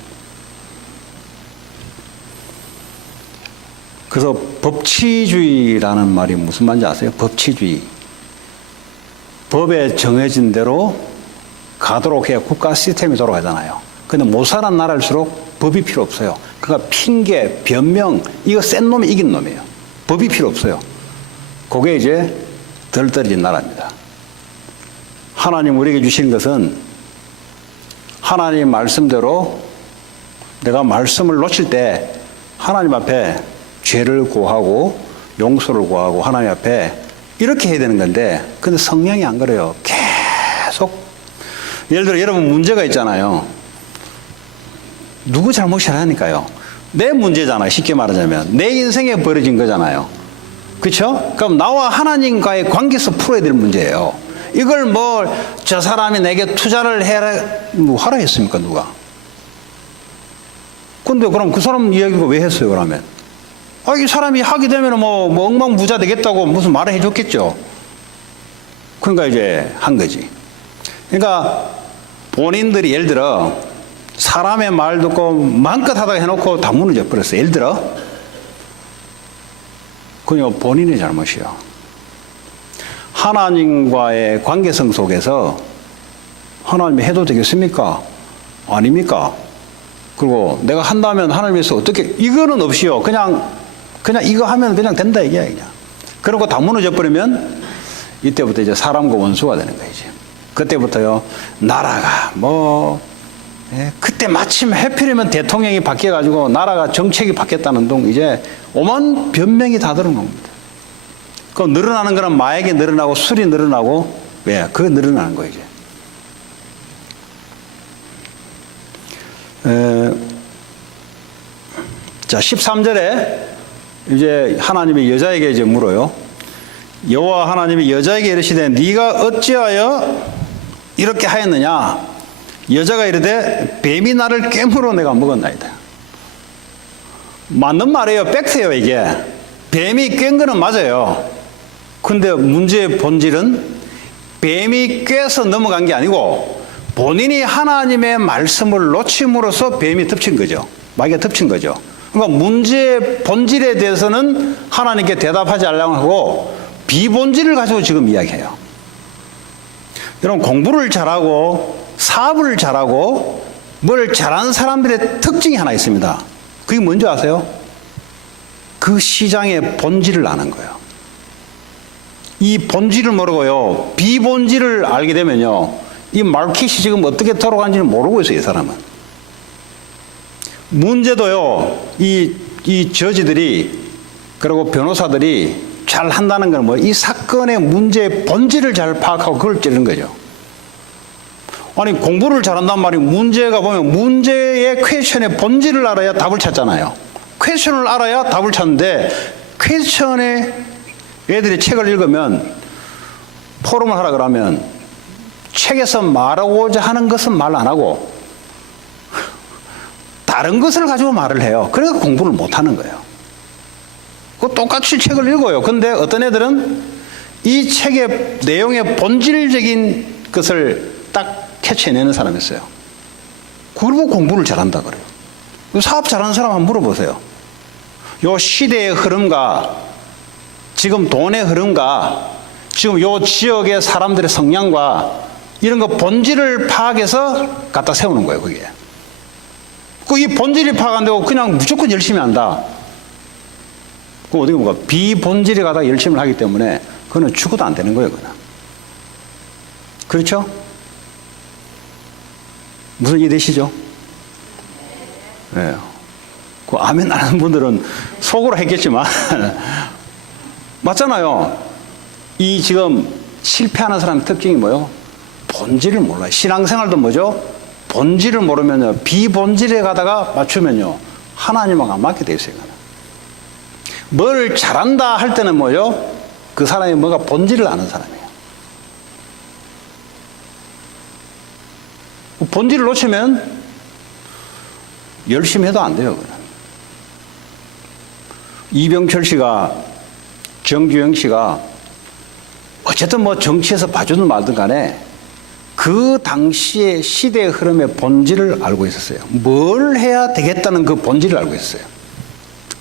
그래서 법치주의라는 말이 무슨 말인지 아세요? 법치주의. 법에 정해진 대로 가도록 해야 국가 시스템이 돌아가잖아요. 근데 못 사는 나라일수록 법이 필요 없어요. 그러니까 핑계, 변명, 이거 센 놈이 이긴 놈이에요. 법이 필요 없어요. 그게 이제 덜 떨어진 나라입니다. 하나님 우리에게 주신 것은 하나님 말씀대로 내가 말씀을 놓칠 때 하나님 앞에 죄를 구하고 용서를 구하고 하나님 앞에 이렇게 해야 되는 건데, 근데 성령이 안 그래요. 계속. 예를 들어 여러분 문제가 있잖아요. 누구 잘못이 아니니까요. 내 문제잖아요. 쉽게 말하자면. 내 인생에 벌어진 거잖아요. 그렇죠? 그럼 나와 하나님과의 관계에서 풀어야 될 문제예요. 이걸 뭐 저 사람이 내게 투자를 해라, 뭐 하라 했습니까 누가? 근데 그럼 그 사람 이야기가 왜 했어요 그러면? 이 사람이 하게 되면 뭐 억만부자 되겠다고 무슨 말을 해줬겠죠. 그러니까 이제 한 거지. 그러니까 본인들이 예를 들어 사람의 말 듣고 마음껏 하다가 해놓고 다 무너져 버렸어요. 예를 들어 그냥 본인의 잘못이요. 하나님과의 관계성 속에서 하나님이 해도 되겠습니까? 아닙니까? 그리고 내가 한다면 하나님께서 어떻게, 이거는 없이요. 그냥 이거 하면 그냥 된다 이게 그냥. 그러고 다 무너져 버리면 이때부터 이제 사람과 원수가 되는 거예요. 이제. 그때부터요. 나라가 그때 마침 해필이면 대통령이 바뀌어가지고 나라가 정책이 바뀌었다는 동 이제 오만 변명이 다 들어옵니다. 그 늘어나는 거는 마약이 늘어나고 술이 늘어나고 왜? 그게 늘어나는 거예요 이제. 자 13절에 이제 하나님이 여자에게 이제 물어요. 여호와 하나님이 여자에게 이르시되 네가 어찌하여 이렇게 하였느냐? 여자가 이르되 뱀이 나를 깨물어 내가 먹었나이다. 맞는 말이에요. 팩트예요 이게. 뱀이 깬 거는 맞아요. 근데 문제의 본질은 뱀이 꿰서 넘어간 게 아니고 본인이 하나님의 말씀을 놓침으로써 뱀이 덮친 거죠. 마귀가 덮친 거죠. 그러니까 문제의 본질에 대해서는 하나님께 대답하지 않으려고 하고 비본질을 가지고 지금 이야기해요. 여러분 공부를 잘하고 사업을 잘하고 뭘 잘하는 사람들의 특징이 하나 있습니다. 그게 뭔지 아세요? 그 시장의 본질을 아는 거예요. 이 본질을 모르고요. 비본질을 알게 되면요. 이 마켓이 지금 어떻게 돌아가는지는 모르고 있어요. 이 사람은. 문제도요. 이 저지들이 그리고 변호사들이 잘 한다는 건 뭐 이 사건의 문제의 본질을 잘 파악하고 그걸 찌르는 거죠. 아니 공부를 잘한단 말이 문제가 보면 문제의 퀘션의 본질을 알아야 답을 찾잖아요. 퀘션을 알아야 답을 찾는데 퀘션에 애들이 책을 읽으면 포럼을 하라 그러면 책에서 말하고자 하는 것은 말 안 하고 다른 것을 가지고 말을 해요. 그래서 공부를 못 하는 거예요. 똑같이 책을 읽어요. 근데 어떤 애들은 이 책의 내용의 본질적인 것을 딱 캐치해내는 사람이 있어요. 그걸 보고 공부를 잘한다 그래요. 사업 잘하는 사람 한번 물어보세요. 요 시대의 흐름과 지금 돈의 흐름과 지금 요 지역의 사람들의 성향과 이런 거 본질을 파악해서 갖다 세우는 거예요. 그게. 이 본질이 파악 안 되고 그냥 무조건 열심히 한다. 그 어떻게 보면 비본질이 가다가 열심히 하기 때문에 그거는 죽어도 안 되는 거예요. 그냥. 그렇죠? 무슨 이해되시죠? 예. 네. 그 아멘 안 하는 분들은 속으로 했겠지만 맞잖아요. 이 지금 실패하는 사람의 특징이 뭐예요? 본질을 몰라요. 신앙생활도 뭐죠? 본질을 모르면요. 비본질에 가다가 맞추면요. 하나님하고 안 맞게 돼 있어요. 뭘 잘한다 할 때는 뭐요? 그 사람이 뭐가 본질을 아는 사람이에요. 본질을 놓치면 열심히 해도 안 돼요. 이병철 씨가, 정주영 씨가 어쨌든 뭐 정치에서 봐주든 말든 간에 그 당시의 시대의 흐름의 본질을 알고 있었어요. 뭘 해야 되겠다는 그 본질을 알고 있었어요.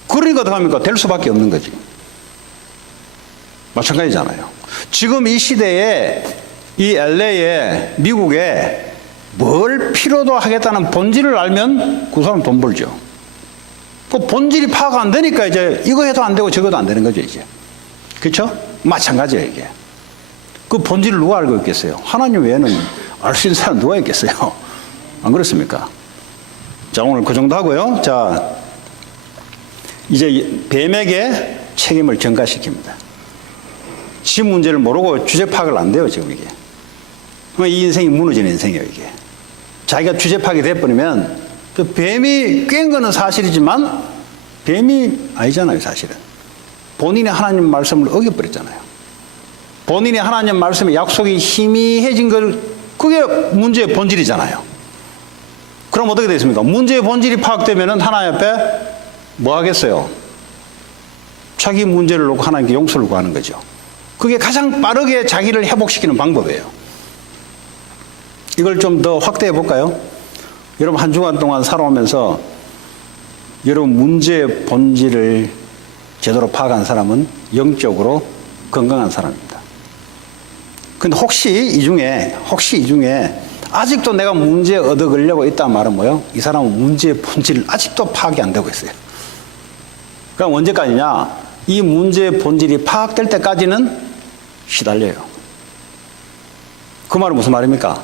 그러니까 어떡합니까? 될 수밖에 없는 거지. 마찬가지잖아요. 지금 이 시대에 이 LA에, 미국에 뭘 필요도 하겠다는 본질을 알면 그 사람 돈 벌죠. 그 본질이 파악 안 되니까 이제 이거 해도 안 되고 저거도 안 되는 거죠, 이제. 그렇죠? 마찬가지예요, 이게. 그 본질을 누가 알고 있겠어요? 하나님 외에는 알 수 있는 사람 누가 있겠어요? 안 그렇습니까? 자, 오늘 그 정도 하고요. 자, 이제 뱀에게 책임을 전가시킵니다. 지 문제를 모르고 주제 파악을 안 돼요, 지금 이게. 이 인생이 무너지는 인생이에요, 이게. 자기가 주제 파악이 돼버리면 그 뱀이 깬 거는 사실이지만 뱀이 아니잖아요, 사실은. 본인이 하나님 말씀을 어겨버렸잖아요. 본인이 하나님 말씀의 약속이 희미해진 걸, 그게 문제의 본질이잖아요. 그럼 어떻게 되겠습니까? 문제의 본질이 파악되면 하나님 앞에 뭐 하겠어요? 자기 문제를 놓고 하나님께 용서를 구하는 거죠. 그게 가장 빠르게 자기를 회복시키는 방법이에요. 이걸 좀 더 확대해 볼까요? 여러분 한 주간 동안 살아오면서 여러분 문제의 본질을 제대로 파악한 사람은 영적으로 건강한 사람입니다. 근데 혹시 이 중에 아직도 내가 문제에 얻어 걸려고 있단 말은 뭐예요? 이 사람은 문제의 본질을 아직도 파악이 안 되고 있어요. 그럼 언제까지냐? 이 문제의 본질이 파악될 때까지는 시달려요. 그 말은 무슨 말입니까?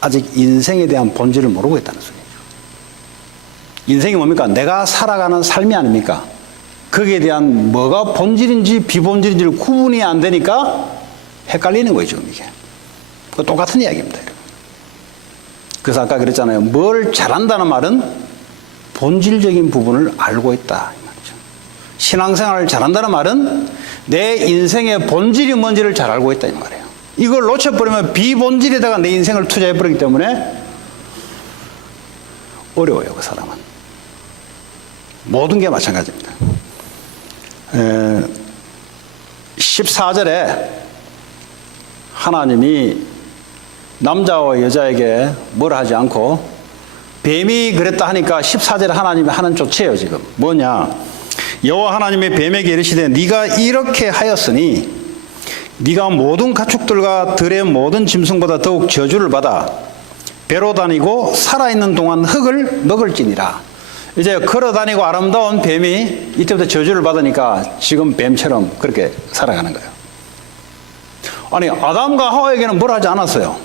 아직 인생에 대한 본질을 모르고 있다는 소리죠. 인생이 뭡니까? 내가 살아가는 삶이 아닙니까? 거기에 대한 뭐가 본질인지 비본질인지를 구분이 안 되니까 헷갈리는 거예요, 지금 이게. 그 똑같은 이야기입니다, 여러분. 그래서 아까 그랬잖아요. 뭘 잘한다는 말은 본질적인 부분을 알고 있다, 이 말이죠. 신앙생활을 잘한다는 말은 내 인생의 본질이 뭔지를 잘 알고 있다, 이 말이에요. 이걸 놓쳐버리면 비본질에다가 내 인생을 투자해버리기 때문에 어려워요, 그 사람은. 모든 게 마찬가지입니다. 14절에 하나님이 남자와 여자에게 뭘 하지 않고 뱀이 그랬다 하니까 14절에 하나님이 하는 조치예요, 지금. 뭐냐? 여호와 하나님의 뱀에게 이르시되 네가 이렇게 하였으니 네가 모든 가축들과 들의 모든 짐승보다 더욱 저주를 받아 배로 다니고 살아있는 동안 흙을 먹을지니라. 이제 걸어다니고 아름다운 뱀이 이때부터 저주를 받으니까 지금 뱀처럼 그렇게 살아가는 거예요. 아니, 아담과 하와에게는 뭘 하지 않았어요.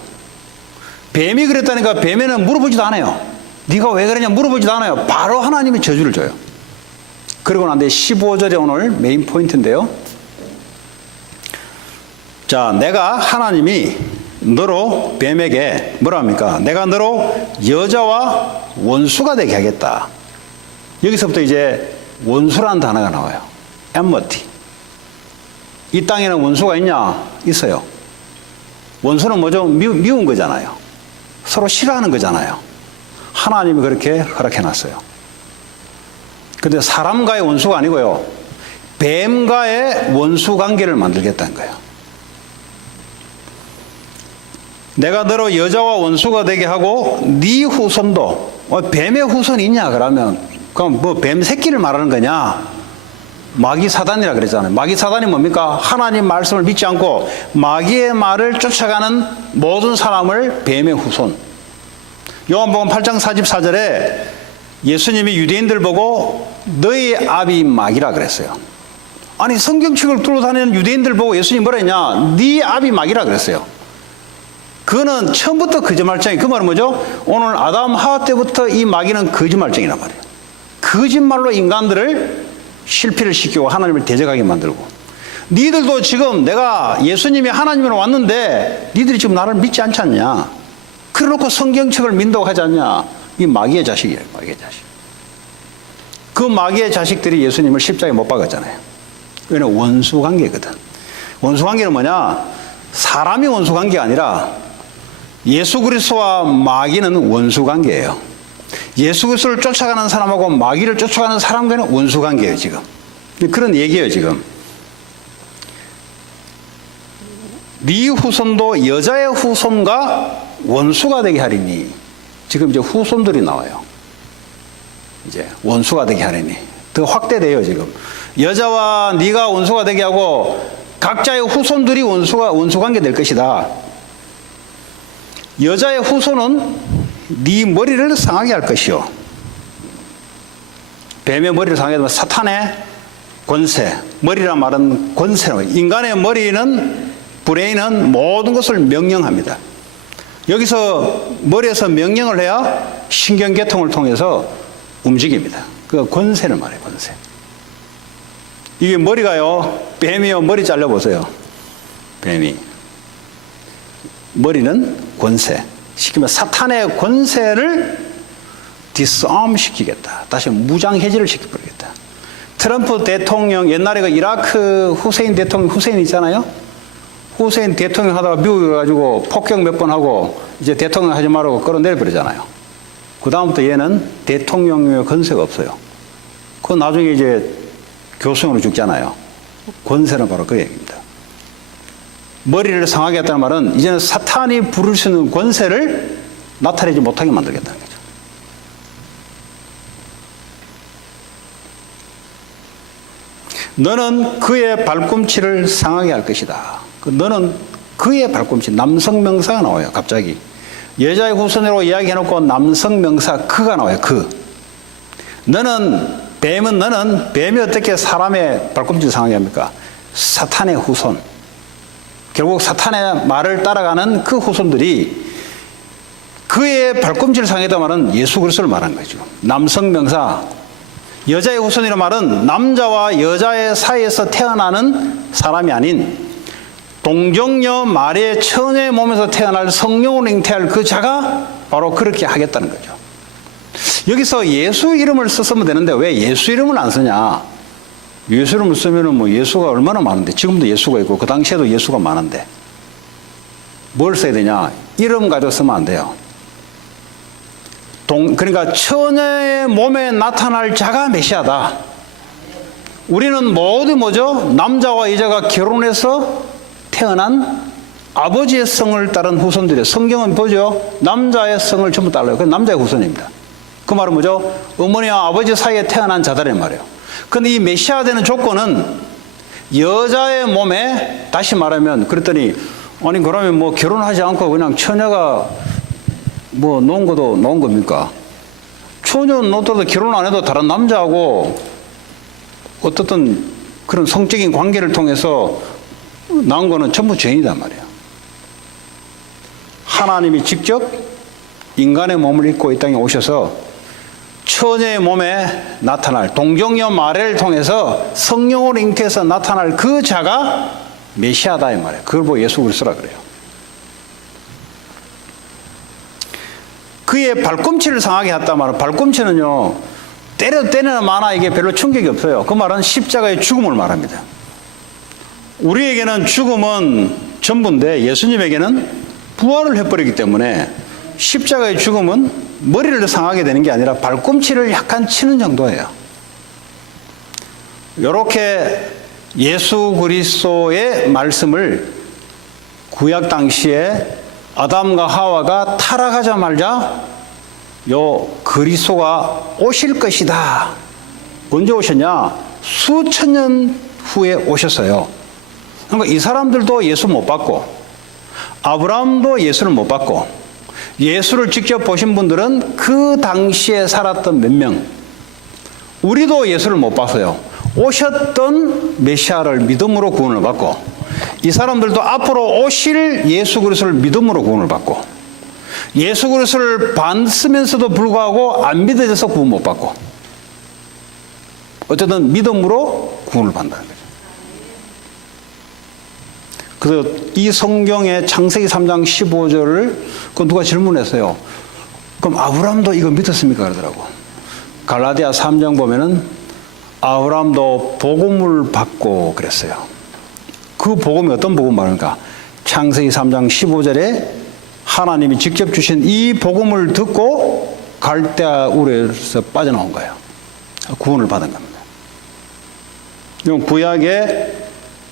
뱀이 그랬다니까 뱀에는 물어보지도 않아요. 네가 왜 그러냐 물어보지도 않아요. 바로 하나님이 저주를 줘요. 그러고 난 뒤에 15절에 오늘 메인 포인트인데요. 자, 내가 하나님이 너로 뱀에게 뭐라 합니까? 내가 너로 여자와 원수가 되게 하겠다. 여기서부터 이제 원수라는 단어가 나와요. enmity. 이 땅에는 원수가 있냐? 있어요. 원수는 뭐죠? 미운 거잖아요. 서로 싫어하는 거잖아요. 하나님이 그렇게 허락해놨어요. 근데 사람과의 원수가 아니고요. 뱀과의 원수 관계를 만들겠다는 거예요. 내가 너로 여자와 원수가 되게 하고 네 후손도 뱀의 후손이 있냐 그러면 그럼 뭐 뱀 새끼를 말하는 거냐? 마귀 사단이라 그랬잖아요. 마귀 사단이 뭡니까? 하나님 말씀을 믿지 않고 마귀의 말을 쫓아가는 모든 사람을 뱀의 후손. 요한복음 8장 44절에 예수님이 유대인들 보고 너희 아비 마귀라 그랬어요. 아니 성경책을 들고 다니는 유대인들 보고 예수님이 뭐라 했냐? 네 아비 마귀라 그랬어요. 그거는 처음부터 거짓말쟁이. 그 말은 뭐죠? 오늘 아담 하와 때부터 이 마귀는 거짓말쟁이란 말이에요. 거짓말로 인간들을 실패를 시키고 하나님을 대적하게 만들고. 니들도 지금 내가 예수님이 하나님으로 왔는데 니들이 지금 나를 믿지 않지 않냐? 그래놓고 성경책을 믿는다고 하지 않냐? 이 마귀의 자식이에요. 마귀의 자식. 그 마귀의 자식들이 예수님을 십자가에 못 박았잖아요. 왜냐면 원수관계거든. 원수관계는 뭐냐? 사람이 원수관계가 아니라 예수 그리스도와 마귀는 원수 관계예요. 예수 그리스도를 쫓아가는 사람하고 마귀를 쫓아가는 사람과는 원수 관계예요, 지금. 그런 얘기예요, 지금. 네 후손도 여자의 후손과 원수가 되게 하리니. 지금 이제 후손들이 나와요. 이제 원수가 되게 하리니. 더 확대돼요, 지금. 여자와 네가 원수가 되게 하고 각자의 후손들이 원수 관계 될 것이다. 여자의 후손은 네 머리를 상하게 할 것이요. 뱀의 머리를 상하게 하면 사탄의 권세, 머리란 말은 권세로. 인간의 머리는, 브레인은 모든 것을 명령합니다. 여기서 머리에서 명령을 해야 신경계통을 통해서 움직입니다. 그 권세를 말해요, 권세. 이게 머리가요, 뱀이요, 머리 잘라보세요. 뱀이. 머리는 권세. 시키면 사탄의 권세를 디스암 시키겠다. 다시 무장해제를 시켜버리겠다. 트럼프 대통령, 옛날에 그 이라크 후세인 대통령, 후세인 있잖아요? 후세인 대통령 하다가 미국에 가지고 폭격 몇 번 하고 이제 대통령 하지 말라고 끌어내려버리잖아요. 그다음부터 얘는 대통령의 권세가 없어요. 그 나중에 이제 교수형으로 죽잖아요. 권세는 바로 그 얘기입니다. 머리를 상하게 했다는 말은 이제는 사탄이 부를 수 있는 권세를 나타내지 못하게 만들겠다는 거죠. 너는 그의 발꿈치를 상하게 할 것이다. 너는 그의 발꿈치, 남성 명사가 나와요, 갑자기. 여자의 후손으로 이야기해놓고 남성 명사 그가 나와요, 그. 너는 뱀이 어떻게 사람의 발꿈치를 상하게 합니까? 사탄의 후손. 결국 사탄의 말을 따라가는 그 후손들이 그의 발꿈치를 상했다 말은 예수 그리스도를 말하는 거죠. 남성 명사. 여자의 후손이라는 말은 남자와 여자의 사이에서 태어나는 사람이 아닌 동정녀 마리의 처녀의 몸에서 태어날 성령으로 잉태할 그 자가 바로 그렇게 하겠다는 거죠. 여기서 예수 이름을 썼으면 되는데 왜 예수 이름을 안 쓰냐? 예수 이름을 쓰면은 뭐 예수가 얼마나 많은데, 지금도 예수가 있고 그 당시에도 예수가 많은데 뭘 써야 되냐? 이름 가지고 쓰면 안 돼요. 그러니까 처녀의 몸에 나타날 자가 메시아다. 우리는 모두 뭐죠? 남자와 여자가 결혼해서 태어난 아버지의 성을 따른 후손들이에요. 성경은 보죠? 남자의 성을 전부 따라요. 그건 남자의 후손입니다. 그 말은 뭐죠? 어머니와 아버지 사이에 태어난 자들의 말이에요. 그런데 이 메시아 되는 조건은 여자의 몸에, 다시 말하면 그랬더니 아니 그러면 뭐 결혼하지 않고 그냥 처녀가 뭐 놓은 것도 놓은 겁니까? 처녀 놓더라도 결혼 안 해도 다른 남자하고 어떻든 그런 성적인 관계를 통해서 나온 거는 전부 죄인이단 말이에요. 하나님이 직접 인간의 몸을 입고 이 땅에 오셔서 처녀의 몸에 나타날 동정녀 마리아를 통해서 성령으로 잉태해서 나타날 그 자가 메시아다 이 말이에요. 그걸 보고 예수 그리스도라 그래요. 그의 발꿈치를 상하게 했단 말은, 발꿈치는요 때려도 때리나 마나 이게 별로 충격이 없어요. 그 말은 십자가의 죽음을 말합니다. 우리에게는 죽음은 전부인데 예수님에게는 부활을 해버리기 때문에 십자가의 죽음은 머리를 상하게 되는 게 아니라 발꿈치를 약간 치는 정도예요. 이렇게 예수 그리스도의 말씀을 구약 당시에 아담과 하와가 타락하자마자 요 그리스도가 오실 것이다. 언제 오셨냐? 수천 년 후에 오셨어요. 그러니까 이 사람들도 예수 못 받고 아브라함도 예수를 못 받고 예수를 직접 보신 분들은 그 당시에 살았던 몇 명, 우리도 예수를 못 봤어요. 오셨던 메시아를 믿음으로 구원을 받고 이 사람들도 앞으로 오실 예수 그리스도를 믿음으로 구원을 받고 예수 그리스도를 받으면서도 불구하고 안 믿어져서 구원 못 받고 어쨌든 믿음으로 구원을 받는다는 거죠. 그래서 이 성경의 창세기 3장 15절을 그 누가 질문했어요. 그럼 아브라함도 이거 믿었습니까? 그러더라고. 갈라디아 3장 보면은 아브라함도 복음을 받고 그랬어요. 그 복음이 어떤 복음 말입니까? 창세기 3장 15절에 하나님이 직접 주신 이 복음을 듣고 갈대아 우에서 빠져나온 거예요. 구원을 받은 겁니다. 구약에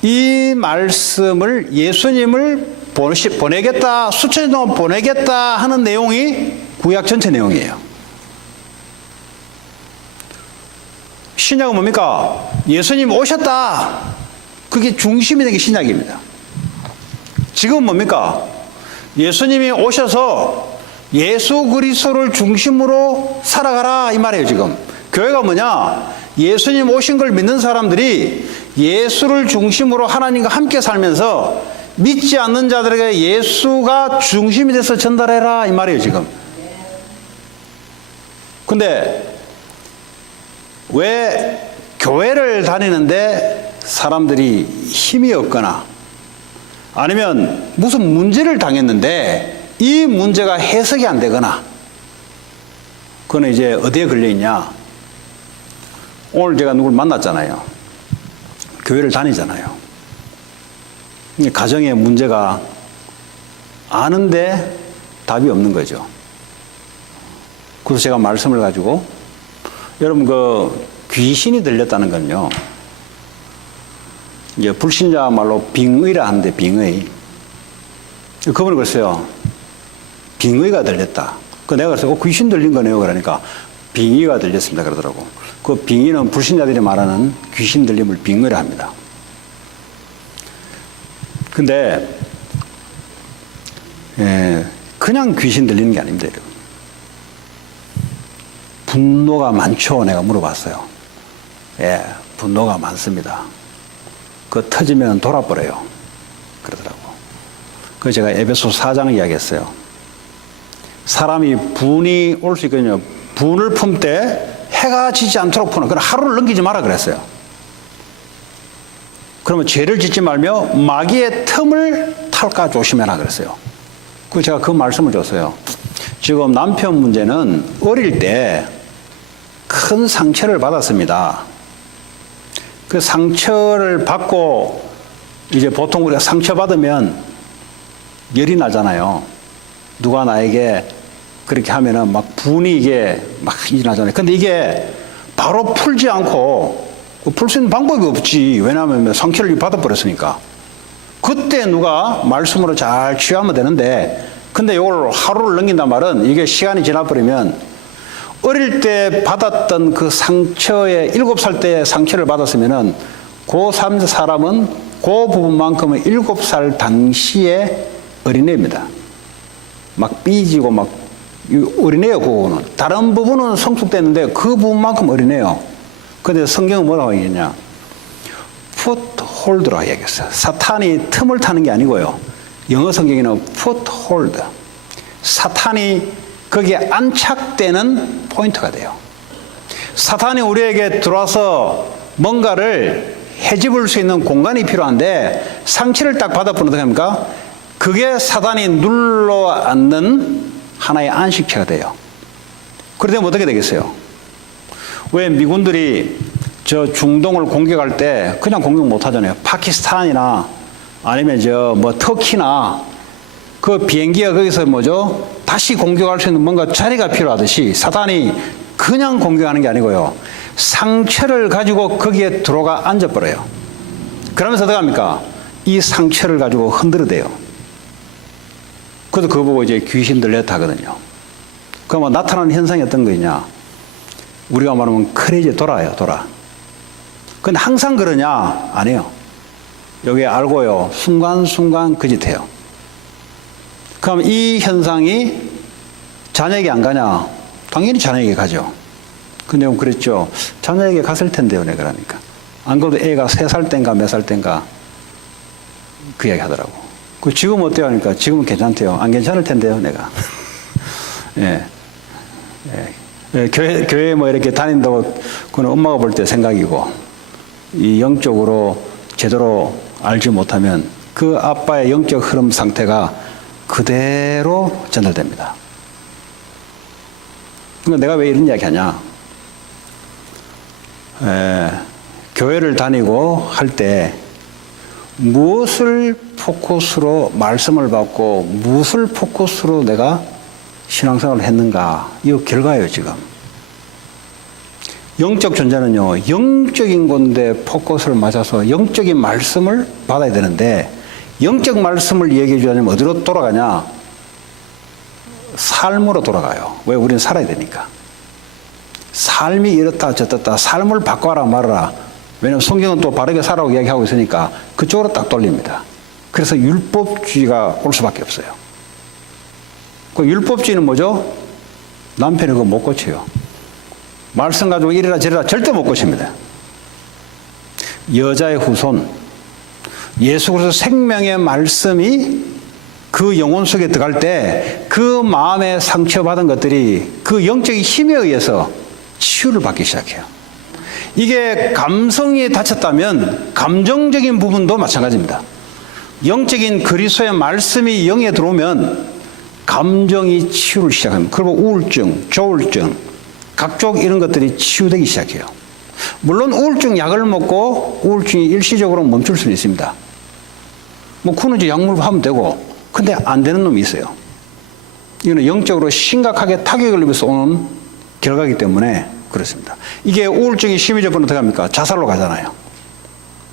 이 말씀을 예수님을 보내겠다, 수천 년 동안 보내겠다 하는 내용이 구약 전체 내용이에요. 신약은 뭡니까? 예수님 오셨다. 그게 중심이 된 게 신약입니다. 지금은 뭡니까? 예수님이 오셔서 예수 그리스도를 중심으로 살아가라 이 말이에요. 지금 교회가 뭐냐? 예수님 오신 걸 믿는 사람들이 예수를 중심으로 하나님과 함께 살면서 믿지 않는 자들에게 예수가 중심이 돼서 전달해라 이 말이에요. 지금. 근데 왜 교회를 다니는데 사람들이 힘이 없거나 아니면 무슨 문제를 당했는데 이 문제가 해석이 안 되거나 그거는 이제 어디에 걸려 있냐? 오늘 제가 누굴 만났잖아요. 교회를 다니잖아요. 가정에 문제가 아는데 답이 없는 거죠. 그래서 제가 말씀을 가지고 여러분 그 귀신이 들렸다는 건요. 이제 불신자 말로 빙의라 하는데 빙의. 그분이 그랬어요. 빙의가 들렸다. 그 내가 그래서 귀신 들린 거네요. 그러니까 빙의가 들렸습니다. 그러더라고. 그 빙의는 불신자들이 말하는 귀신 들림을 빙의라 합니다. 근데 그냥 귀신 들리는 게 아닙니다. 여러분. 분노가 많죠. 내가 물어봤어요. 예, 분노가 많습니다. 그 터지면 돌아버려요. 그러더라고. 그래서 제가 에베소 4장 이야기했어요. 사람이 분이 올 수 있거든요. 분을 품 때 해가 지지 않도록 푸는 그런 하루를 넘기지 마라 그랬어요. 그러면 죄를 짓지 말며 마귀의 틈을 탈까 조심해라 그랬어요. 그래서 제가 그 말씀을 줬어요. 지금 남편 문제는 어릴 때 큰 상처를 받았습니다. 그 상처를 받고 이제 보통 우리가 상처 받으면 열이 나잖아요. 누가 나에게 그렇게 하면은 막 분이 이게 막 일어나잖아요. 근데 이게 바로 풀지 않고 풀 수 있는 방법이 없지. 왜냐하면 상처를 받아버렸으니까. 그때 누가 말씀으로 잘 치유하면 되는데 근데 이걸 하루를 넘긴단 말은 이게 시간이 지나버리면 어릴 때 받았던 그 상처에 7살 때 상처를 받았으면은 그 사람은 그 부분만큼은 7살 당시에 어린애입니다. 막 삐지고 막 어린애요. 그거는 다른 부분은 성숙됐는데 그 부분만큼 어린애요. 근데 성경은 뭐라고 얘기했냐? 풋홀드라고 얘기했어요. 사탄이 틈을 타는 게 아니고요. 영어 성경에는 풋홀드. 사탄이 거기에 안착되는 포인트가 돼요. 사탄이 우리에게 들어와서 뭔가를 해집을 수 있는 공간이 필요한데 상처를 딱 받아보면 어떻게 합니까? 그게 사탄이 눌러 앉는 하나의 안식처가 돼요. 그러면 어떻게 되겠어요? 왜 미군들이 저 중동을 공격할 때 그냥 공격 못 하잖아요. 파키스탄이나 아니면 저 뭐 터키나 그 비행기가 거기서 뭐죠? 다시 공격할 수 있는 뭔가 자리가 필요하듯이 사탄이 그냥 공격하는 게 아니고요. 상처를 가지고 거기에 들어가 앉아버려요. 그러면서 어떻게 합니까? 이 상처를 가지고 흔들어대요. 그래서 그거 보고 이제 귀신 들렸다 하거든요. 그러면 나타나는 현상이 어떤 거냐? 우리가 말하면 크레이지 돌아요, 돌아. 근데 항상 그러냐? 아니에요. 여기 알고요. 순간순간 그 짓 해요. 그럼 이 현상이 자녀에게 안 가냐? 당연히 자녀에게 가죠. 근데 그랬죠. 자녀에게 갔을 텐데요, 내가 그러니까. 안 그래도 애가 3살 땐가 몇 살 땐가 그 이야기 하더라고. 그 지금 어때요? 하니까 지금은 괜찮대요. 안 괜찮을 텐데요, 내가. 예. 예. 교회 뭐 이렇게 다닌다고 그건 엄마가 볼 때 생각이고 이 영적으로 제대로 알지 못하면 그 아빠의 영적 흐름 상태가 그대로 전달됩니다. 그러니까 내가 왜 이런 이야기 하냐? 교회를 다니고 할 때 무엇을 포커스로 말씀을 받고 무엇을 포커스로 내가 신앙생활을 했는가. 이 결과예요, 지금. 영적 존재는요, 영적인 건데 포커스를 맞아서 영적인 말씀을 받아야 되는데, 영적 말씀을 얘기해 주자면 어디로 돌아가냐? 삶으로 돌아가요. 왜? 우리는 살아야 되니까. 삶이 이렇다 저렇다 삶을 바꿔라 말아라. 왜냐하면 성경은 또 바르게 살라고 이야기하고 있으니까 그쪽으로 딱 돌립니다. 그래서 율법주의가 올 수밖에 없어요. 그 율법주의는 뭐죠? 남편이 그거 못 고쳐요. 말씀 가지고 이래라 저래라 절대 못 고칩니다. 여자의 후손, 예수 그리스도 생명의 말씀이 그 영혼 속에 들어갈 때 그 마음에 상처받은 것들이 그 영적인 힘에 의해서 치유를 받기 시작해요. 이게 감성이 다쳤다면 감정적인 부분도 마찬가지입니다. 영적인 그리스도의 말씀이 영에 들어오면 감정이 치유를 시작합니다. 그리고 우울증, 조울증, 각종 이런 것들이 치유되기 시작해요. 물론 우울증 약을 먹고 우울증이 일시적으로 멈출 수는 있습니다. 뭐 그는 이제 약물 하면 되고, 근데 안 되는 놈이 있어요. 이거는 영적으로 심각하게 타격을 입어서 오는 결과이기 때문에 그렇습니다. 이게 우울증이 심해져 버리면 어떻게 합니까? 자살로 가잖아요.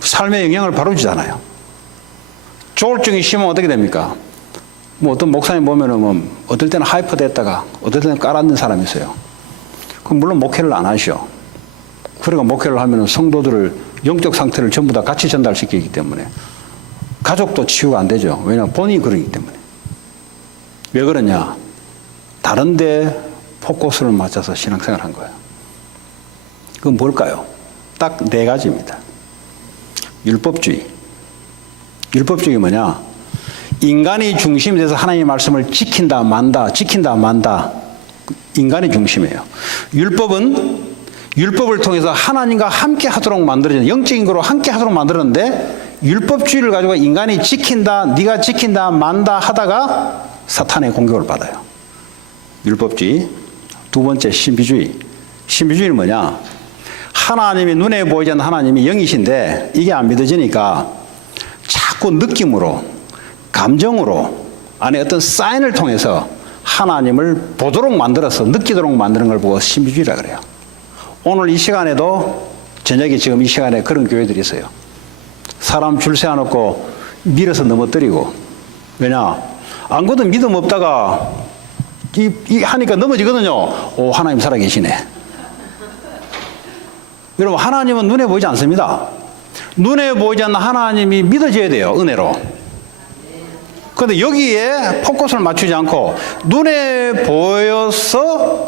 삶에 영향을 바로 주잖아요. 조울증이 심하면 어떻게 됩니까? 뭐 어떤 목사님 보면은 뭐 어떨 때는 하이퍼 됐다가 어떨 때는 깔아앉는 사람이 있어요. 그럼 물론 목회를 안 하셔. 그러니까 목회를 하면은 성도들을 영적 상태를 전부 다 같이 전달시키기 때문에 가족도 치유가 안 되죠. 왜냐하면 본인이 그러기 때문에. 왜 그러냐? 다른데 포커스를 맞춰서 신앙생활을 한 거예요. 그건 뭘까요? 딱 네 가지입니다. 율법주의. 율법주의가 뭐냐? 인간이 중심이 돼서 하나님의 말씀을 지킨다 만다 지킨다 만다. 인간이 중심이에요. 율법을 통해서 하나님과 함께 하도록 만들어진, 영적인 거로 함께 하도록 만들었는데, 율법주의를 가지고 인간이 지킨다, 네가 지킨다 만다 하다가 사탄의 공격을 받아요. 율법주의. 두 번째, 신비주의. 신비주의는 뭐냐? 하나님이 눈에 보이지 않는 하나님이 영이신데 이게 안 믿어지니까 자꾸 느낌으로, 감정으로, 안에 어떤 사인을 통해서 하나님을 보도록 만들어서 느끼도록 만드는 걸 보고 신비주의라 그래요. 오늘 이 시간에도, 저녁에 지금 이 시간에 그런 교회들이 있어요. 사람 줄 세워놓고 밀어서 넘어뜨리고. 왜냐? 안 그래도 믿음 없다가 하니까 넘어지거든요. 오, 하나님 살아계시네. 여러분, 하나님은 눈에 보이지 않습니다. 눈에 보이지 않는 하나님이 믿어져야 돼요, 은혜로. 그런데 여기에 포커스를 맞추지 않고 눈에 보여서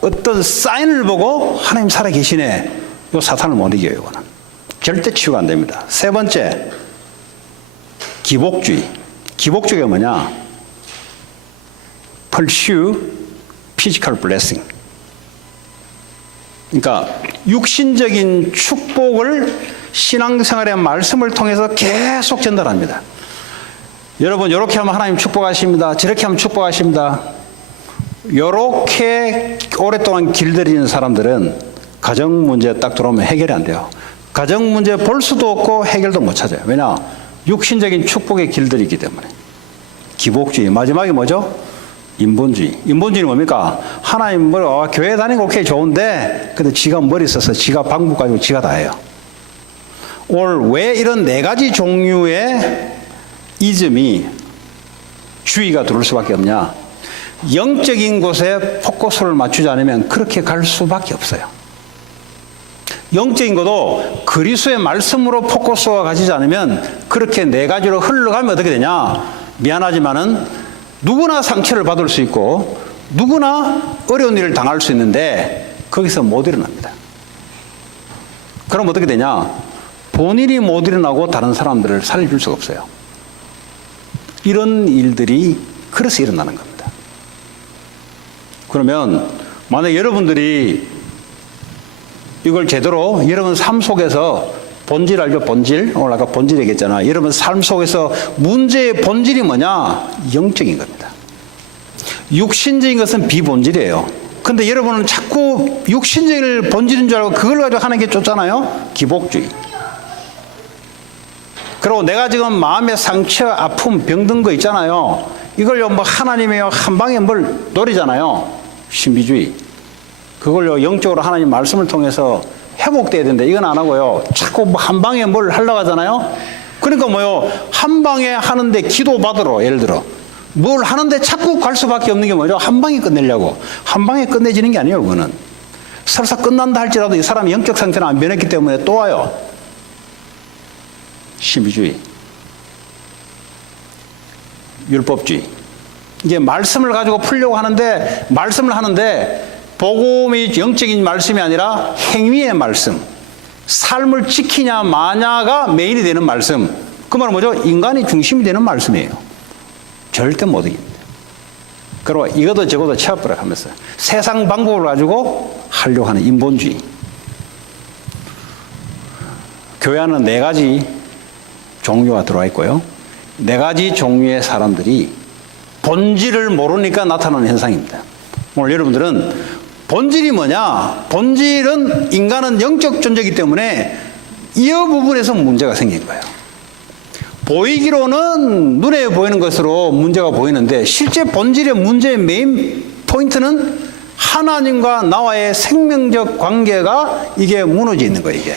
어떤 사인을 보고 하나님 살아계시네. 이 사탄을 못 이겨요, 이거는. 절대 치유가 안 됩니다. 세 번째, 기복주의. 기복주의가 뭐냐? pursue physical blessing. 그러니까 육신적인 축복을 신앙생활의 말씀을 통해서 계속 전달합니다. 여러분, 이렇게 하면 하나님 축복하십니다. 저렇게 하면 축복하십니다. 이렇게 오랫동안 길들이는 사람들은 가정 문제 딱 들어오면 해결이 안 돼요. 가정 문제 볼 수도 없고 해결도 못 찾아요. 왜냐? 육신적인 축복에 길들이기 때문에. 기복주의. 마지막에 뭐죠? 인본주의. 인본주의는 뭡니까? 하나님 교회 다니는 거 오케이 좋은데, 근데 지가 머리 써서 지가 방법 가지고 지가 다 해요. 오늘 왜 이런 네 가지 종류의 이즘이, 주의가 들어올 수밖에 없냐? 영적인 곳에 포커스를 맞추지 않으면 그렇게 갈 수밖에 없어요. 영적인 것도 그리스도의 말씀으로 포커스가 가지지 않으면 그렇게 네 가지로 흘러가면 어떻게 되냐? 미안하지만은 누구나 상처를 받을 수 있고 누구나 어려운 일을 당할 수 있는데 거기서 못 일어납니다. 그럼 어떻게 되냐? 본인이 못 일어나고 다른 사람들을 살려줄 수가 없어요. 이런 일들이 그래서 일어나는 겁니다. 그러면 만약 여러분들이 이걸 제대로 여러분 삶 속에서, 본질 알죠? 본질? 오늘 아까 본질 얘기했잖아. 여러분 삶 속에서 문제의 본질이 뭐냐? 영적인 겁니다. 육신적인 것은 비본질이에요. 근데 여러분은 자꾸 육신적인 본질인 줄 알고 그걸 가지고 하는 게 쫓잖아요? 기복주의. 그리고 내가 지금 마음의 상처, 아픔, 병든 거 있잖아요. 이걸요, 뭐 하나님이요, 한 방에 뭘 노리잖아요. 신비주의. 그걸요, 영적으로 하나님 말씀을 통해서 회복돼야 된다. 이건 안 하고요. 자꾸 뭐 한 방에 뭘 하려고 하잖아요. 그러니까 뭐요, 한 방에 하는데 기도 받으러, 예를 들어. 뭘 하는데 자꾸 갈 수밖에 없는 게 뭐죠? 한 방에 끝내려고. 한 방에 끝내지는 게 아니에요, 그거는. 설사 끝난다 할지라도 이 사람의 영적 상태는 안 변했기 때문에 또 와요. 신비주의. 율법주의. 이제 말씀을 가지고 풀려고 하는데, 말씀을 하는데, 복음이 영적인 말씀이 아니라 행위의 말씀. 삶을 지키냐 마냐가 메인이 되는 말씀. 그 말은 뭐죠? 인간이 중심이 되는 말씀이에요. 절대 못 이깁니다. 그리고 이것도 저것도 치아뿌려 하면서 세상 방법을 가지고 하려고 하는 인본주의. 교회 안은 4가지 종류가 들어와 있고요. 4가지 종류의 사람들이 본질을 모르니까 나타나는 현상입니다. 오늘 여러분들은 본질이 뭐냐? 본질은 인간은 영적 존재이기 때문에 이 부분에서 문제가 생긴 거예요. 보이기로는 눈에 보이는 것으로 문제가 보이는데 실제 본질의 문제의 메인 포인트는 하나님과 나와의 생명적 관계가 이게 무너져 있는 거예요.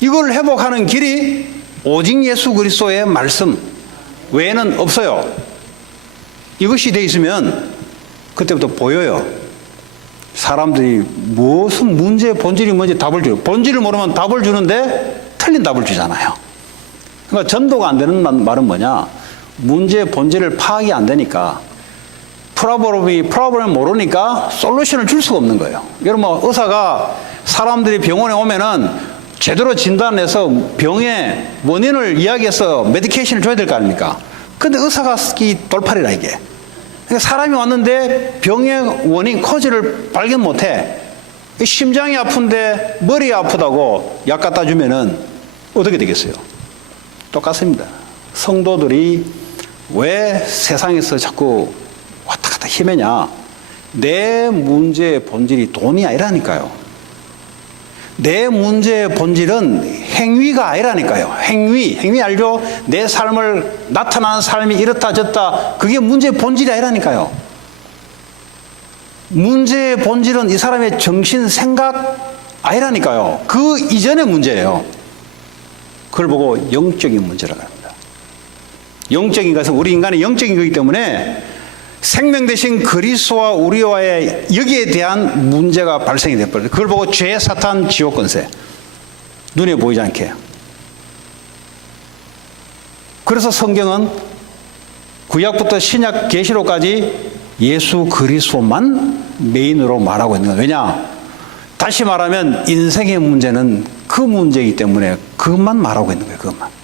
이걸 회복하는 길이 오직 예수 그리스도의 말씀 외에는 없어요. 이것이 돼 있으면 그때부터 보여요. 사람들이 무슨 문제의 본질이 뭔지 답을 줘요. 본질을 모르면 답을 주는데 틀린 답을 주잖아요. 그러니까 전도가 안 되는 말은 뭐냐? 문제의 본질을 파악이 안 되니까 프로블럼을 모르니까 솔루션을 줄 수가 없는 거예요. 여러분, 의사가 사람들이 병원에 오면은 제대로 진단해서 병의 원인을 이야기해서 메디케이션을 줘야 될 거 아닙니까? 근데 의사가 이 돌팔이라 이게. 그러니까 사람이 왔는데 병의 원인, 코즈를 발견 못해. 심장이 아픈데 머리 아프다고 약 갖다 주면은 어떻게 되겠어요? 똑같습니다. 성도들이 왜 세상에서 자꾸 왔다 갔다 헤매냐? 내 문제의 본질이 돈이 아니라니까요. 내 문제의 본질은 행위가 아니라니까요. 행위 알죠? 내 삶을 나타나는 삶이 이렇다 저렇다, 그게 문제의 본질이 아니라니까요. 문제의 본질은 이 사람의 정신, 생각 아니라니까요. 그 이전의 문제예요. 그걸 보고 영적인 문제라고 합니다. 영적인 것은 우리 인간의 영적인 거기 때문에 생명 대신 그리스도와 우리와의 여기에 대한 문제가 발생이 돼버려요. 그걸 보고 죄, 사탄, 지옥 권세. 눈에 보이지 않게. 그래서 성경은 구약부터 신약 계시록까지 예수 그리스도만 메인으로 말하고 있는 거예요. 왜냐? 다시 말하면 인생의 문제는 그 문제이기 때문에 그것만 말하고 있는 거예요. 그것만.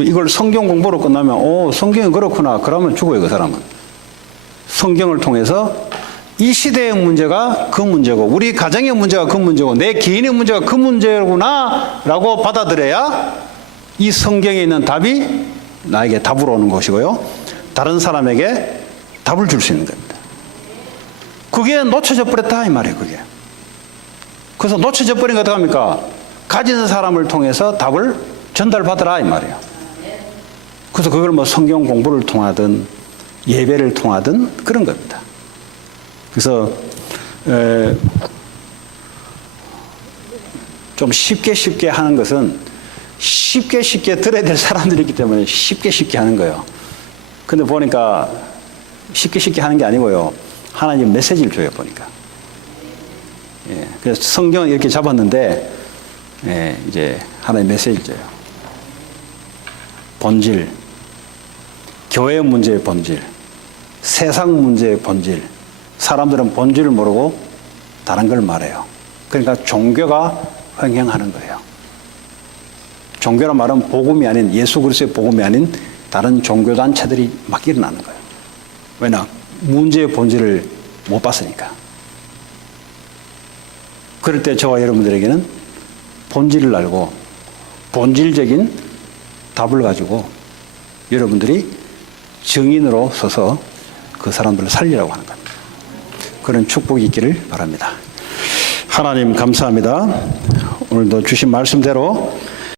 이걸 성경 공부로 끝나면 성경이 그렇구나. 그러면 죽어요. 그 사람은. 성경을 통해서 이 시대의 문제가 그 문제고 우리 가정의 문제가 그 문제고 내 개인의 문제가 그 문제구나 라고 받아들여야 이 성경에 있는 답이 나에게 답으로 오는 것이고요. 다른 사람에게 답을 줄 수 있는 겁니다. 그게 놓쳐져 버렸다 이 말이에요. 그게. 그래서 놓쳐져 버린 거 어떻게 합니까? 가진 사람을 통해서 답을 전달받으라 이 말이에요. 그래서 그걸 뭐 성경 공부를 통하든 예배를 통하든 그런 겁니다. 그래서 좀 쉽게 하는 것은 쉽게 들어야 될 사람들이 있기 때문에 쉽게 하는 거예요. 근데 보니까 쉽게 하는 게 아니고요. 하나님 메시지를 줘요, 보니까. 예, 그래서 성경을 이렇게 잡았는데, 이제 하나님 메시지를 줘요. 본질, 교회 문제의 본질, 세상 문제의 본질. 사람들은 본질을 모르고 다른 걸 말해요. 그러니까 종교가 횡행하는 거예요. 종교란 말은 복음이 아닌, 예수 그리스도의 복음이 아닌 다른 종교단체들이 막 일어나는 거예요. 왜냐? 문제의 본질을 못 봤으니까. 그럴 때 저와 여러분들에게는 본질을 알고 본질적인 답을 가지고 여러분들이 증인으로 서서 그 사람들을 살리라고 하는 겁니다. 그런 축복이 있기를 바랍니다. 하나님 감사합니다. 오늘도 주신 말씀대로